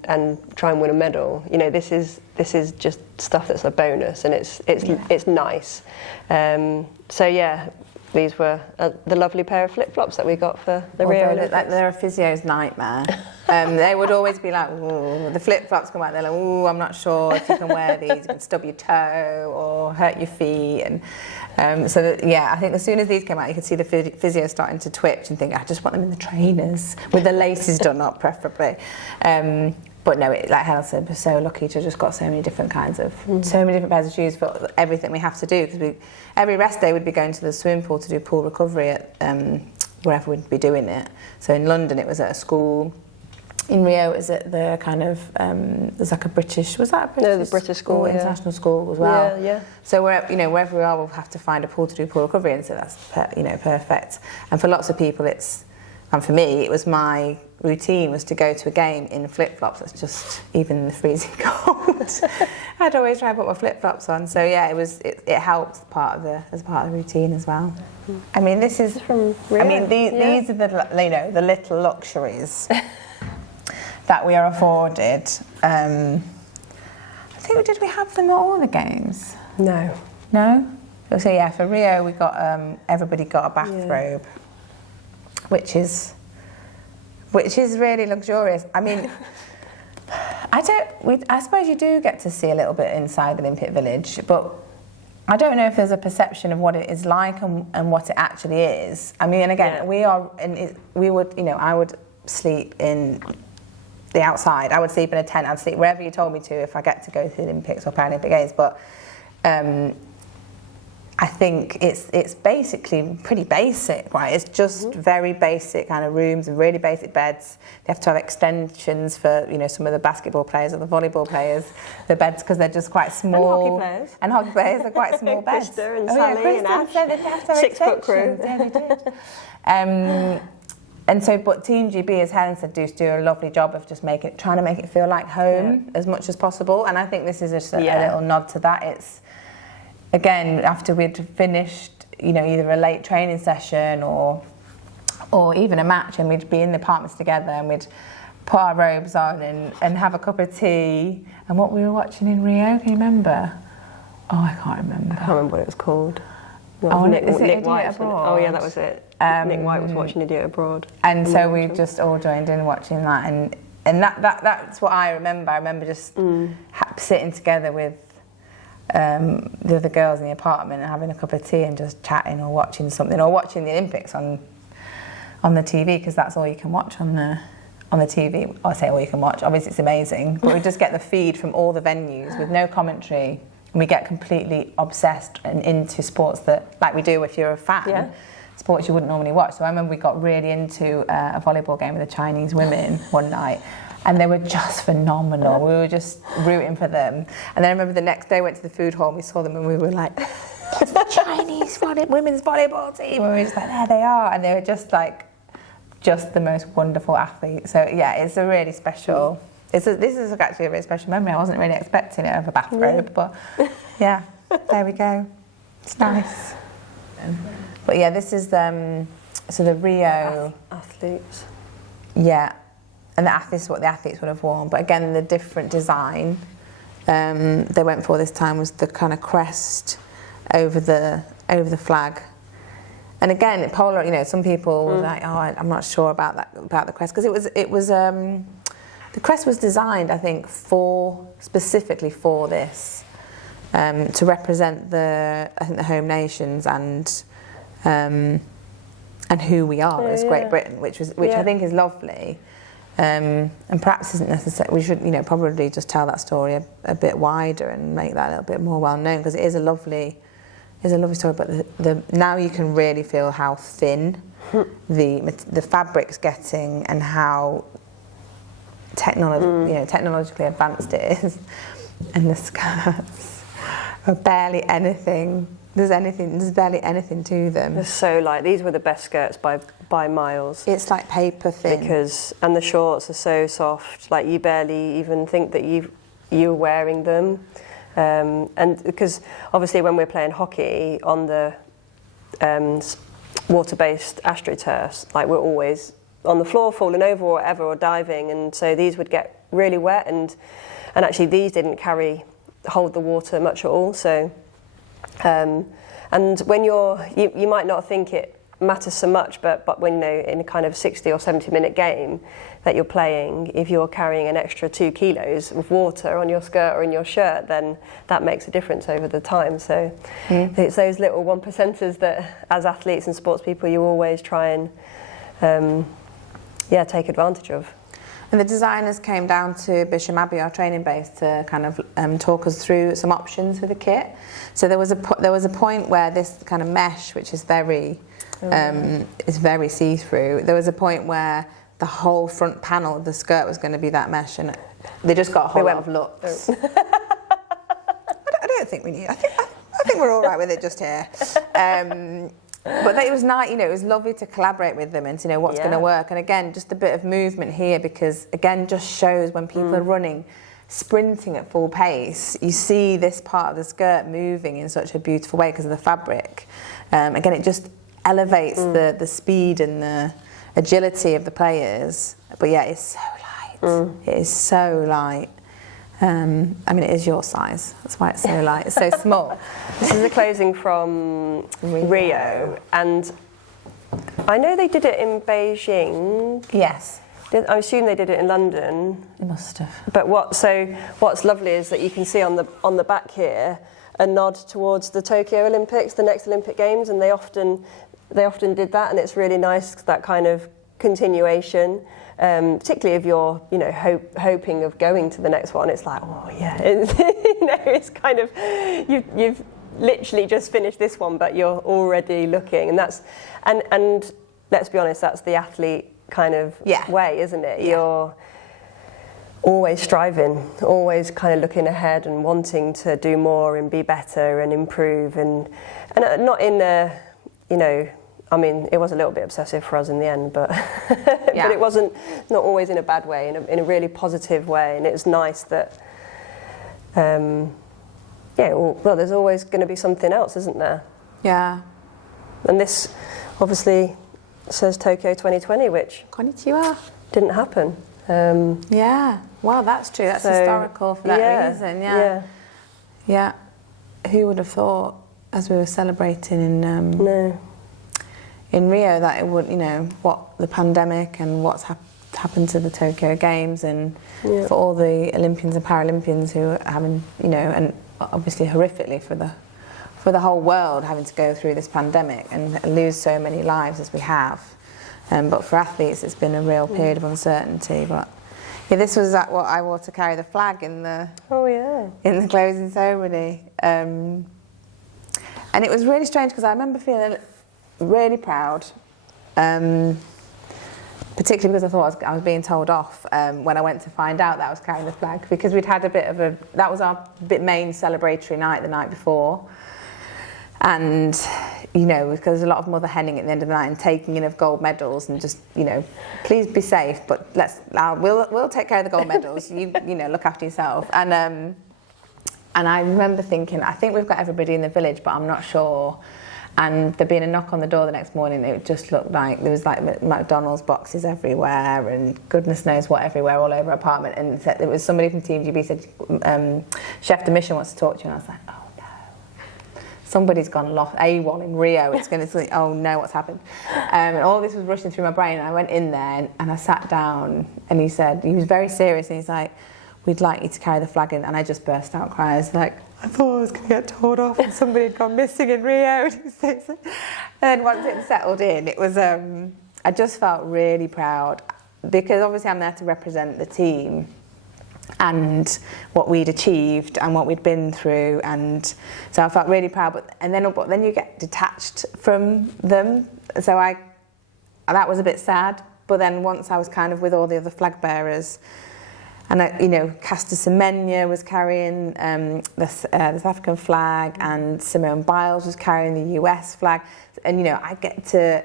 try and win a medal. This is just stuff that's a bonus, and it's nice. So yeah, these were the lovely pair of flip-flops that we got for the Rio Olympics. Like they're a physio's nightmare. They would always be like, ooh, the flip-flops come out, they're like, ooh, I'm not sure if you can wear these, you can stub your toe or hurt your feet. And I think as soon as these came out, you could see the physio starting to twitch and think, I just want them in the trainers, with the laces done up, preferably. But no, like Helen said, we're so lucky to just got so many different pairs of shoes for everything we have to do, because every rest day we'd be going to the swimming pool to do pool recovery at wherever we'd be doing it. So in London it was at a school. In Rio it was at the kind of there's like a British, was that a British? No, the British school, international school as well. Yeah. So wherever we are, we'll have to find a pool to do pool recovery, and so that's perfect. And for lots of people and for me, it was my routine was to go to a game in flip-flops. That's just, even in the freezing cold, I'd always try and put my flip-flops on. So yeah, it helped as part of the routine as well. I mean, this is from Rio. I mean, these are the little luxuries that we are afforded. I think did we have them at all the games? No. So yeah, for Rio we got everybody got a bathrobe. Which is really luxurious. I mean, I suppose you do get to see a little bit inside the Olympic Village, but I don't know if there's a perception of what it is like and what it actually is. I mean, and again, I would sleep in the outside. I would sleep in a tent. I'd sleep wherever you told me to if I get to go to the Olympics or Paralympic Games. But I think it's basically pretty basic, right? It's just very basic kind of rooms and really basic beds. They have to have extensions for some of the basketball players or the volleyball players. The beds, because they're just quite small. And hockey players are quite small beds. Krista and Sally and Ash. They have to have 6 foot crew. Yeah, they did. And so, but Team GB, as Helen said, do a lovely job of just trying to make it feel like home as much as possible. And I think this is just a little nod to that. again, after we'd finished, you know, either a late training session or even a match, and we'd be in the apartments together, and we'd put our robes on and have a cup of tea. And what we were watching in Rio, can you remember? Oh, I can't remember. I can't remember what it was called. Nick White. Abroad? Oh yeah, that was it. Nick White was watching Idiot Abroad. And so we just all joined in watching that, and that's what I remember. I remember just sitting together with the other girls in the apartment and having a cup of tea and just chatting or watching something, or watching the Olympics on the TV, because that's all you can watch on the TV. I say all you can watch. Obviously, it's amazing, but we just get the feed from all the venues with no commentary. And we get completely obsessed and into sports that, like we do if you're a fan, sports you wouldn't normally watch. So I remember we got really into a volleyball game with the Chinese women one night, and they were just phenomenal. We were just rooting for them. And then I remember the next day I went to the food hall and we saw them, and we were like, it's the Chinese women's volleyball team. And we were just like, there they are. And they were just the most wonderful athletes. So yeah, it's a really special... This is actually a really special memory. I wasn't really expecting it of a bathrobe, but yeah, there we go. It's nice. But yeah, this is so the Rio athletes. Yeah, and this is what the athletes would have worn. But again, the different design they went for this time was the kind of crest over the flag. And again, polar. You know, some people were like, "Oh, I'm not sure about the crest," because it was. The crest was designed, I think, specifically for this, to represent the home nations and who we are as Great Britain, which I think is lovely, and perhaps isn't necessary. We should, probably just tell that story a bit wider and make that a little bit more well known, because it is a lovely story. But now you can really feel how thin the fabric's getting, and how technologically advanced it is, and the skirts are barely anything. There's barely anything to them. They're so light. These were the best skirts by miles. It's like paper thin. And the shorts are so soft. Like, you barely even think that you're wearing them. And because obviously when we're playing hockey on the water-based astroturfs, like, we're always on the floor, falling over or whatever, or diving, and so these would get really wet, and actually these didn't hold the water much at all. So, and when you might not think it matters so much, but when in a kind of 60 or 70 minute game that you're playing, if you're carrying an extra 2 kilos of water on your skirt or in your shirt, then that makes a difference over the time. So it's those little 1%ers that, as athletes and sports people, you always try and take advantage of. And the designers came down to Bisham Abbey, our training base, to kind of talk us through some options for the kit. So there was a point where this kind of mesh, which is very see-through, there was a point where the whole front panel of the skirt was going to be that mesh, and they just got a whole lot of looks. I don't think we need. I think we're all right with it just here. But it was nice, it was lovely to collaborate with them and to know what's going to work. And again, just a bit of movement here, because again, just shows when people are running, sprinting at full pace, you see this part of the skirt moving in such a beautiful way because of the fabric. Again, it just elevates the speed and the agility of the players. But yeah, it's so light. It is so light. It is your size. That's why it's so light. It's so small. This is the clothing from Rio, and I know they did it in Beijing. Yes. I assume they did it in London. They must have. But what's lovely is that you can see on the back here a nod towards the Tokyo Olympics, the next Olympic Games, and they often did that, and it's really nice, that kind of continuation. Particularly if you're, hoping of going to the next one, it's like, oh yeah, it's kind of, you've literally just finished this one, but you're already looking, and and let's be honest, that's the athlete kind of way, isn't it? Yeah. You're always striving, always kind of looking ahead and wanting to do more and be better and improve, and not in a, it was a little bit obsessive for us in the end, but but it wasn't, not always in a bad way, in a really positive way. And it was nice that yeah, well, there's always going to be something else, isn't there? Yeah. And this obviously says Tokyo 2020, which Konnichiwa. didn't happen. Yeah. Well, that's true. That's historical for that reason. Yeah. Yeah. Who would have thought, as we were celebrating in Rio, that it would, what the pandemic and what's happened to the Tokyo Games, and for all the Olympians and Paralympians who are having, and obviously horrifically for the whole world having to go through this pandemic and lose so many lives as we have. But for athletes, it's been a real period of uncertainty. But yeah, this was what I wore to carry the flag in the in the closing ceremony, and it was really strange because I remember feeling really proud, particularly because I thought I was being told off when I went to find out that I was carrying the flag, because we'd had that was our main celebratory night the night before. And, because there's a lot of mother henning at the end of the night and taking in of gold medals, and just, please be safe, but we'll take care of the gold medals. You look after yourself. And I remember thinking, I think we've got everybody in the village, but I'm not sure. And there being a knock on the door the next morning, it just looked like there was like McDonald's boxes everywhere and goodness knows what everywhere, all over our apartment. And it was somebody from Team GB said, Chef de Mission wants to talk to you. And I was like, oh no, somebody's gone lost, AWOL in Rio. It's going to, oh no, what's happened? And all this was rushing through my brain. And I went in there and I sat down, and he was very serious, and he's like, we'd like you to carry the flag in. And I just burst out crying. I was like, I thought I was going to get told off and somebody had gone missing in Rio. And once it settled in, it was, I just felt really proud, because obviously I'm there to represent the team and what we'd achieved and what we'd been through. And so I felt really proud, but then you get detached from them. So that was a bit sad. But then once I was kind of with all the other flag bearers, and Caster Semenya was carrying the South African flag, and Simone Biles was carrying the US flag. And, I get to,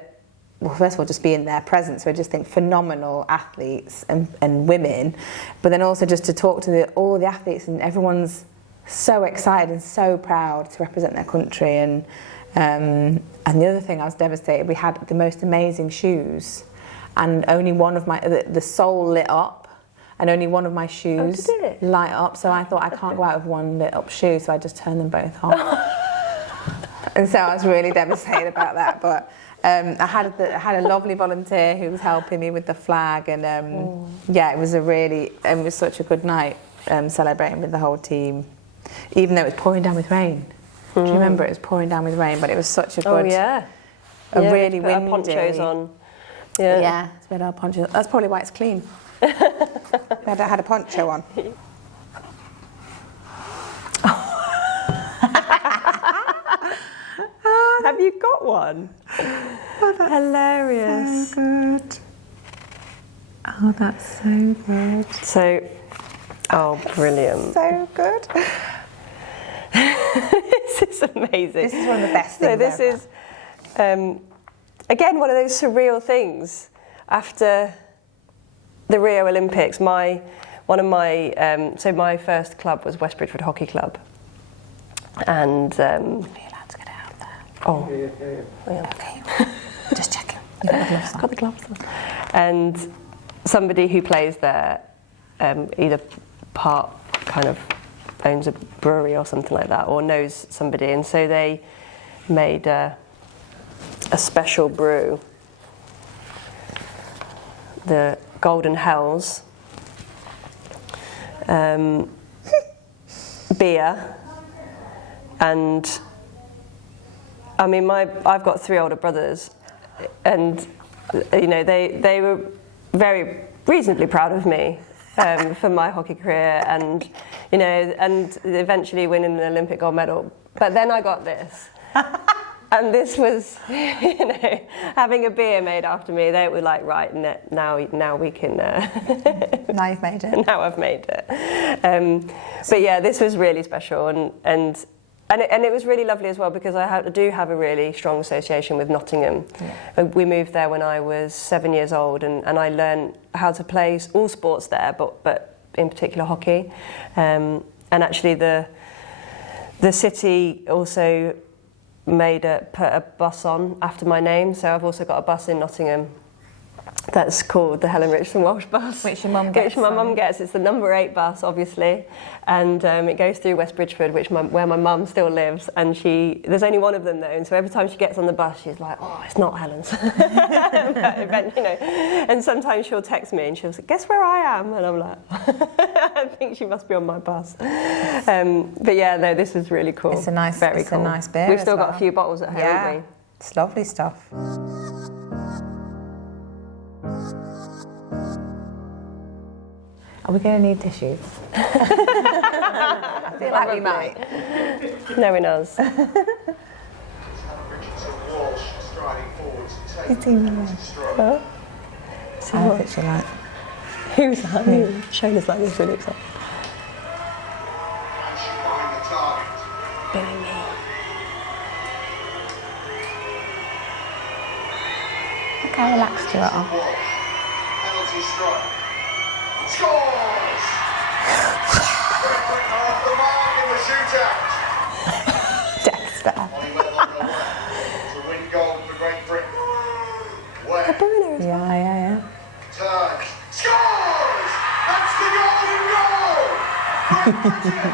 well, first of all, just be in their presence. So I just think phenomenal athletes and women. But then also just to talk to all the athletes, and everyone's so excited and so proud to represent their country. And the other thing, I was devastated. We had the most amazing shoes, and only one of the sole lit up. And only one of my shoes light up, so I thought I can't go out with one lit up shoe, so I just turned them both off. And so I was really devastated about that. But I had a lovely volunteer who was helping me with the flag, and it was such a good night celebrating with the whole team, even though it was pouring down with rain. Do you remember? It was pouring down with rain, but it was such a good, really windy. Our ponchos on. Yeah, we had our ponchos. That's probably why it's clean. I had a poncho on. Have you got one? Oh, that's hilarious. So good. Oh, that's so good. So, brilliant. So good. This is amazing. This is one of the best things this ever. Is, again, one of those surreal things. After the Rio Olympics, my first club was West Bridgford Hockey Club, and are you allowed to get out there? Oh, yeah. Okay. Just checking. You've got the gloves on. Got the gloves on. And somebody who plays there, either part kind of owns a brewery or something like that, or knows somebody, and so they made a special brew, the Golden Hells beer, and I mean I've got 3 older brothers, and they were very reasonably proud of me for my hockey career, and and eventually winning an Olympic gold medal. But then I got this. And this was, having a beer made after me. They were like, right, now we can. Now you've made it. Now I've made it. But yeah, this was really special, and it was really lovely as well, because I do have a really strong association with Nottingham. Yeah. We moved there when I was 7 years old, and I learned how to play all sports there, but in particular hockey. And actually the The city also put a bus on after my name, so I've also got a bus in Nottingham that's called the Helen Richardson-Walsh bus. Which your mum gets. Which my mum gets. It's the number 8 bus, obviously, and it goes through West Bridgford, where my mum still lives. And there's only one of them though, and so every time she gets on the bus, she's like, "Oh, it's not Helen's." But, and sometimes she'll text me and she'll say, "Guess where I am?" And I'm like, "I think she must be on my bus." But yeah, no, this was really cool. It's a nice, very cool. a nice beer. We've still got a few bottles at home, haven't we? It's lovely stuff. Are we going to need tissues? I feel like we might. No one knows. Richardson-Walsh striding forwards. It's even Huh? So I picture that. who's that? Shona's like this, really excited. And she find the target. Billy me. Look how relaxed you are. Walsh. Penalty strike. Scores! Great Britain are off the mark in the shootout. Dexter. Holly went on the way to win gold for Great Britain. Where? Yeah. Turns. Scores! That's the golden goal! Great Britain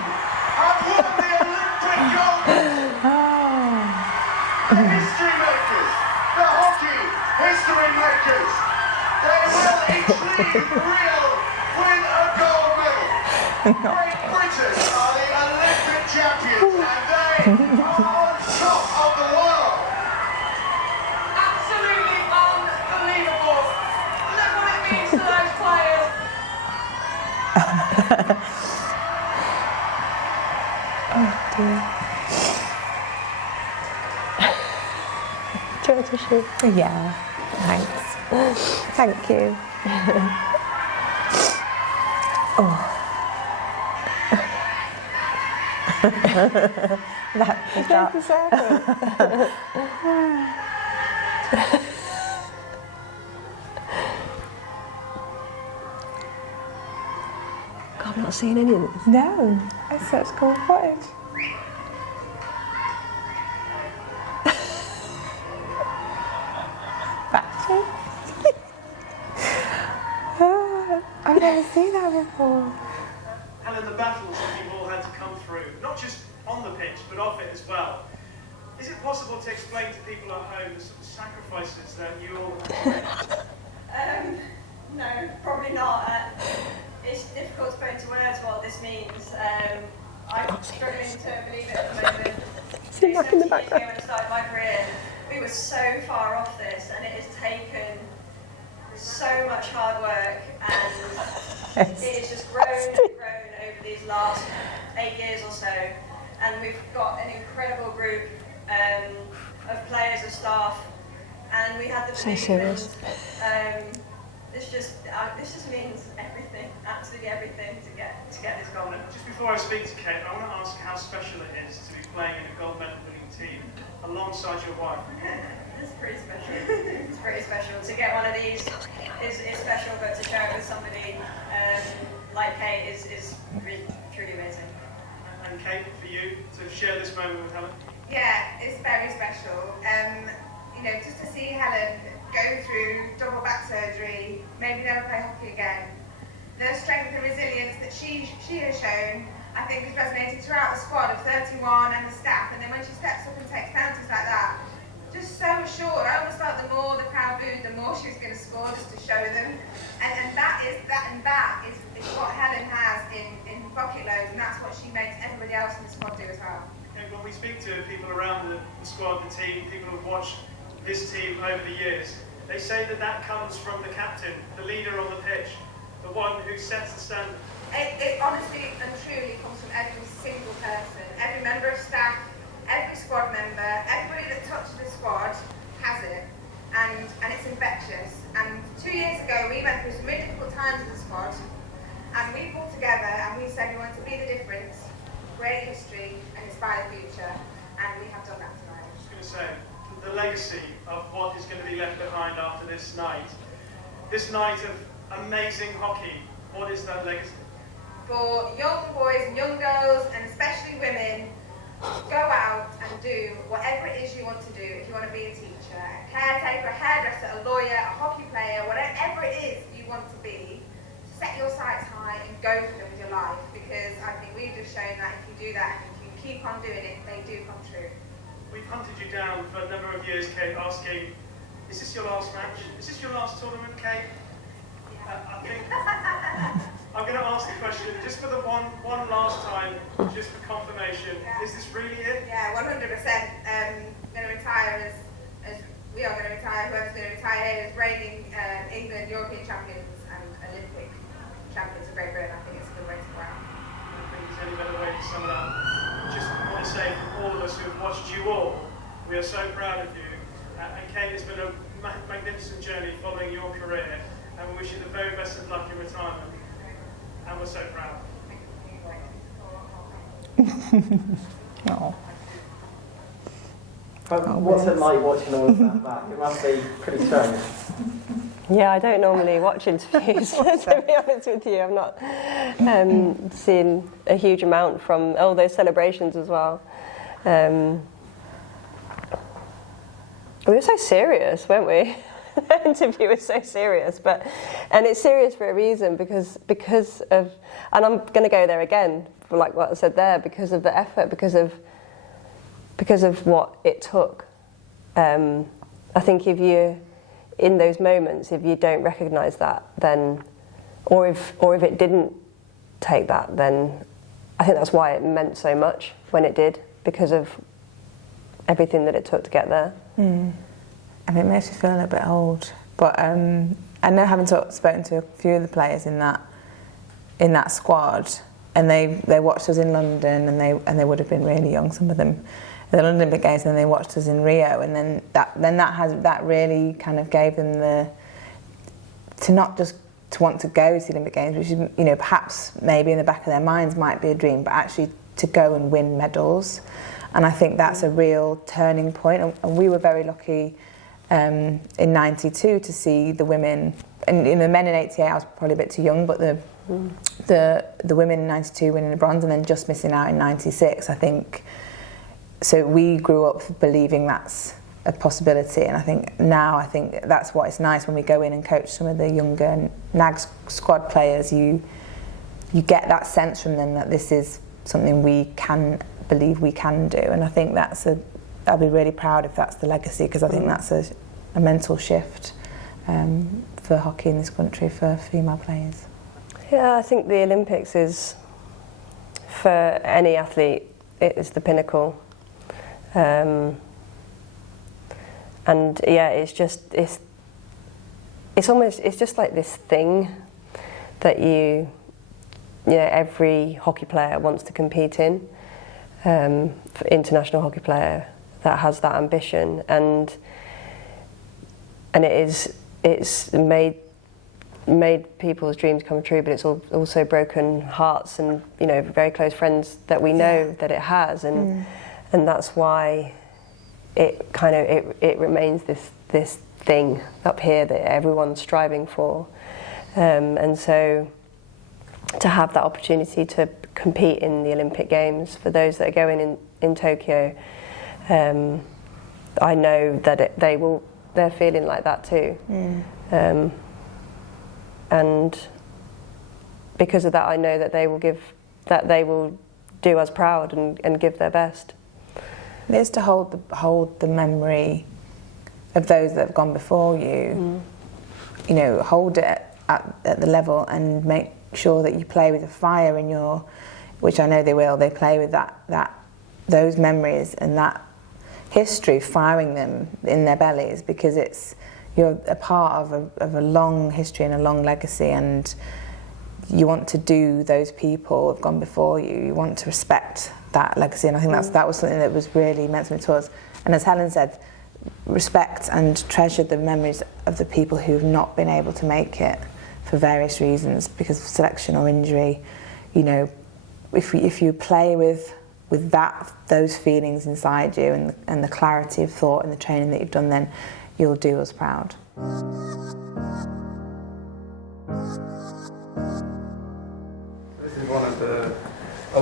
have won the Olympic gold medal. The history makers, the hockey history makers, they will each leave Rio with a gold medal. Great Britain are the Olympic champions and they are on top of the world. Absolutely unbelievable. Look what it means to those players. Oh dear. Do you want a tissue? Yeah, thanks. Thank you. Oh. That was that. The circle. God, I've not seen any of this. No, that's such cool footage. Battery? I've never seen that before. Helen, the battles that you've all had to come through, not just on the pitch, but off it as well. Is it possible to explain to people at home the sort of sacrifices that you all have to make? No, probably not. It's difficult to put into words what this means. I'm struggling to believe it at the moment. See back in the 17 years ago background. when I started my career, we were so far off this, and it has taken so much hard work, and it has just grown and grown over these last 8 years or so. And we've got an incredible group of players, of staff, and we had the So belief serious. and, this just means everything, absolutely everything to get this goal. Just before I speak to Kate, I want to ask how special it is to be playing in a gold medal winning team alongside your wife. It's pretty special. It's pretty special. To get one of these is special, but to share it with somebody like Kate is really, truly amazing. And Kate, for you, to share this moment with Helen? Yeah, it's very special. Just to see Helen go through double back surgery, maybe never play hockey again. The strength and resilience that she has shown, I think, has resonated throughout the squad of 31 and the staff. And then when she steps up and takes penalties like that, just so assured. I almost felt the more the crowd booed, the more she was going to score, just to show them. And that is what Helen has in bucket loads, and that's what she makes everybody else in the squad do as well. And when we speak to people around the squad, the team, people who've watched this team over the years, they say that comes from the captain, the leader on the pitch, the one who sets the standard. It honestly and truly comes from every single person, every member of staff, every squad member, everybody that touches the squad has it, and it's infectious. And 2 years ago we went through some really difficult times as a squad, and we pulled together and we said we wanted to be the difference, create history and inspire the future, and we have done that tonight. I was just going to say, the legacy of what is going to be left behind after this night of amazing hockey, what is that legacy? For young boys and young girls, and especially women, do whatever it is you want to do. If you want to be a teacher, a caretaker, a hairdresser, a lawyer, a hockey player, whatever it is you want to be, set your sights high and go for them with your life, because I think we've just shown that if you do that and if you keep on doing it, they do come true. We've hunted you down for a number of years, Kate, asking, is this your last match? Is this your last tournament, Kate? I think I'm going to ask the question just for the one last time, just for confirmation. Yeah. Is this really it? Yeah, 100%. Going to retire as we are going to retire. Whoever's going to retire here is reigning England European champions and Olympic champions of Great Britain. I think it's a good way to go out. I don't think there's any better way to sum it up. Just want to say from all of us who have watched you all, we are so proud of you. And Kate, it's been a magnificent journey following your career, and we wish you the very best of luck in retirement. And we're so proud. Oh. What's it like watching all of that back? It must be pretty strange. Yeah, I don't normally watch interviews, to be honest with you. I've not seen a huge amount from all those celebrations as well. We were so serious, weren't we? The interview was so serious, and it's serious for a reason, because of, and I'm going to go there again, for like what I said there, because of the effort, because of what it took. I think if you, in those moments, if you don't recognise that, then, or if it didn't take that, then I think that's why it meant so much when it did, because of everything that it took to get there. And it makes me feel a little bit old, but I know, having spoken to a few of the players in that squad, and they watched us in London, and they would have been really young, some of them, the London Olympic Games, and then they watched us in Rio, and then that really kind of gave them to not just to want to go to the Olympic Games, which is, you know, perhaps maybe in the back of their minds might be a dream, but actually to go and win medals. And I think that's a real turning point, and we were very lucky in '92 to see the women, and in the men in '88 I was probably a bit too young, but the women in '92 winning the bronze and then just missing out in '96, I think. So we grew up believing that's a possibility, and I think that's what is nice when we go in and coach some of the younger NAG squad players. You get that sense from them that this is something we can believe we can do, and I think I'll be really proud if that's the legacy, because I think that's a mental shift for hockey in this country for female players. Yeah, I think the Olympics is, for any athlete, it is the pinnacle. And yeah, it's just like this thing that you know, every hockey player wants to compete in. For international hockey player that has that ambition, and it's made people's dreams come true, but it's also broken hearts, and, you know, very close friends that we know that it has, and that's why it kind of it remains this thing up here that everyone's striving for, and so to have that opportunity to compete in the Olympic Games, for those that are going in Tokyo, I know that they're feeling like that too, and because of that, I know that they will do us proud and give their best. It is to hold the memory of those that have gone before you. You know, hold it at the level and make sure that you play with the fire in your, which I know they will. They play with those memories and that history, firing them in their bellies, because you're a part of a long history and a long legacy, and you want to do those people who have gone before you. You want to respect that legacy, and I think that was something that was really meant to us. And as Helen said, respect and treasure the memories of the people who've not been able to make it for various reasons, because of selection or injury. You know, if you play with those feelings inside you and the clarity of thought and the training that you've done, then you'll do us proud. This is one of the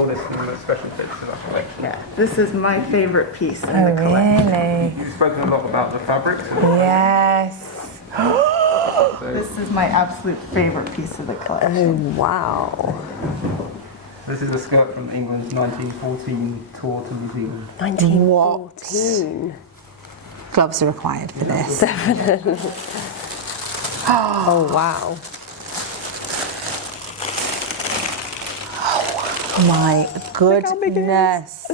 oldest and most special bits of our collection. Yeah, this is my favourite piece in Oh, the collection. really? You've spoken a lot about the fabrics. Yes. This is my absolute favourite piece of the collection. Oh, wow. This is a skirt from England's 1914 tour to New Zealand. 1914. Gloves are required for this. Oh, wow. My goodness.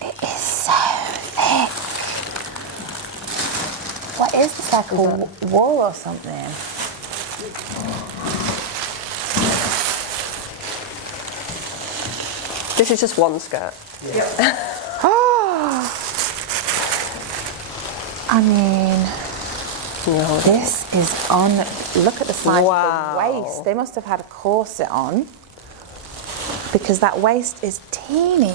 It is so thick. What is this, like a wall or something? This is just one skirt. I mean, No. this is on, look at the size Wow. of the waist. They must have had a corset on because that waist is teeny.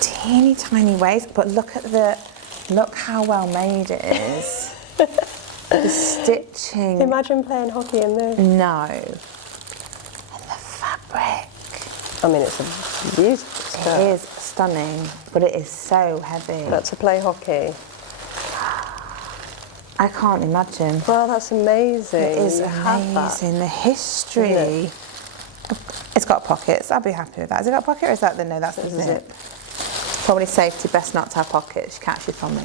Teeny tiny waist, but look how well made it is. The stitching. Imagine playing hockey in this. No. And the fabric. I mean, it's a beautiful skirt. It is stunning, but it is so heavy. But to play hockey. I can't imagine. Well, that's amazing. It is You have that. amazing. The history. It's got pockets. I'll be happy with that. Has it got a pocket or is that the no? That's the zip. Probably safety. Best not to have pockets. You can't shoot from me.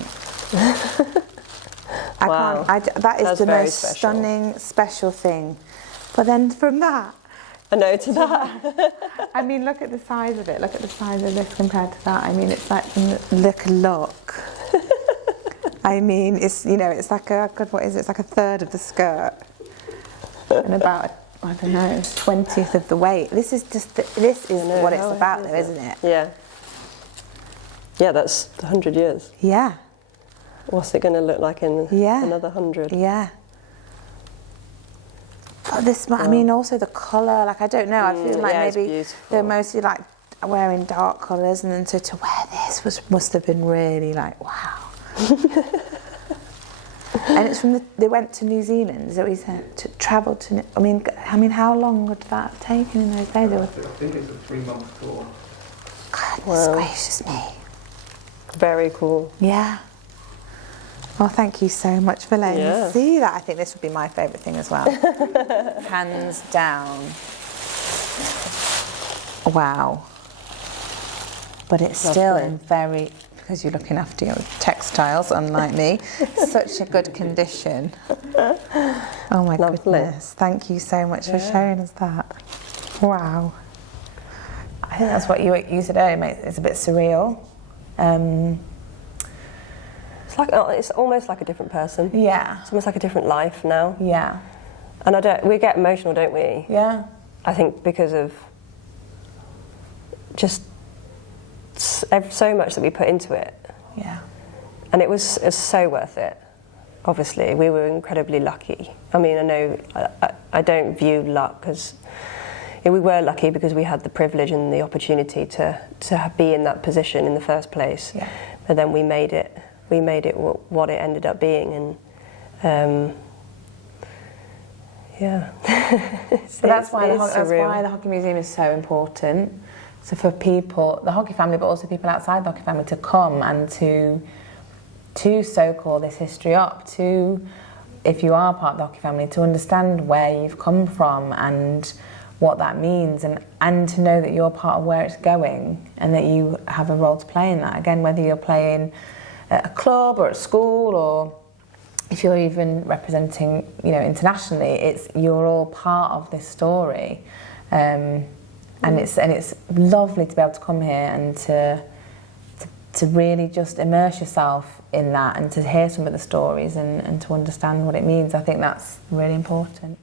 I Wow. can't. That is That's the very most special. stunning, special thing. But then from that, A no to that. I mean, look at the size of it. Look at the size of this compared to that. I mean, it's like look. I mean, it's it's like what is it? It's like a third of the skirt and about I don't know 20th of the weight. This is what it's about, though, isn't it? Yeah. Yeah, that's 100 years. Yeah, What's it going to look like in Yeah. another 100? yeah. But this, I mean, also the colour. Like I don't know. I feel like yeah, it's maybe beautiful. they're mostly like wearing dark colours, and then to wear this must have been really like wow. And it's from they went to New Zealand, is that what you said? Travelled to, I mean, how long would that have taken in those days? I think it's a 3-month tour. Goodness gracious me. Very cool. Yeah. Well, thank you so much for letting Yeah. me see that. I think this would be my favourite thing as well. Hands down. Wow. But it's still in very, because you're looking after your textiles, unlike me, such a good condition. Oh my Lovely. goodness. Thank you so much for showing us that. Wow. I think that's what you said earlier, mate. It's a bit surreal. It's almost like a different person. Yeah. It's almost like a different life now. Yeah. And we get emotional, don't we? Yeah. I think because of just so much that we put into it. Yeah. And it's so worth it. Obviously, we were incredibly lucky. I mean, I know I don't view luck as... we were lucky because we had the privilege and the opportunity to be in that position in the first place. Yeah. But then we made it what it ended up being, and yeah. So that's why the Hockey Museum is so important. So for people, the hockey family, but also people outside the hockey family, to come and to so-called this history up, to, if you are part of the hockey family, to understand where you've come from and what that means, and to know that you're part of where it's going and that you have a role to play in that. Again, whether you're playing at a club or at school, or if you're even representing, internationally, you're all part of this story. And it's lovely to be able to come here and to really just immerse yourself in that and to hear some of the stories and to understand what it means. I think that's really important.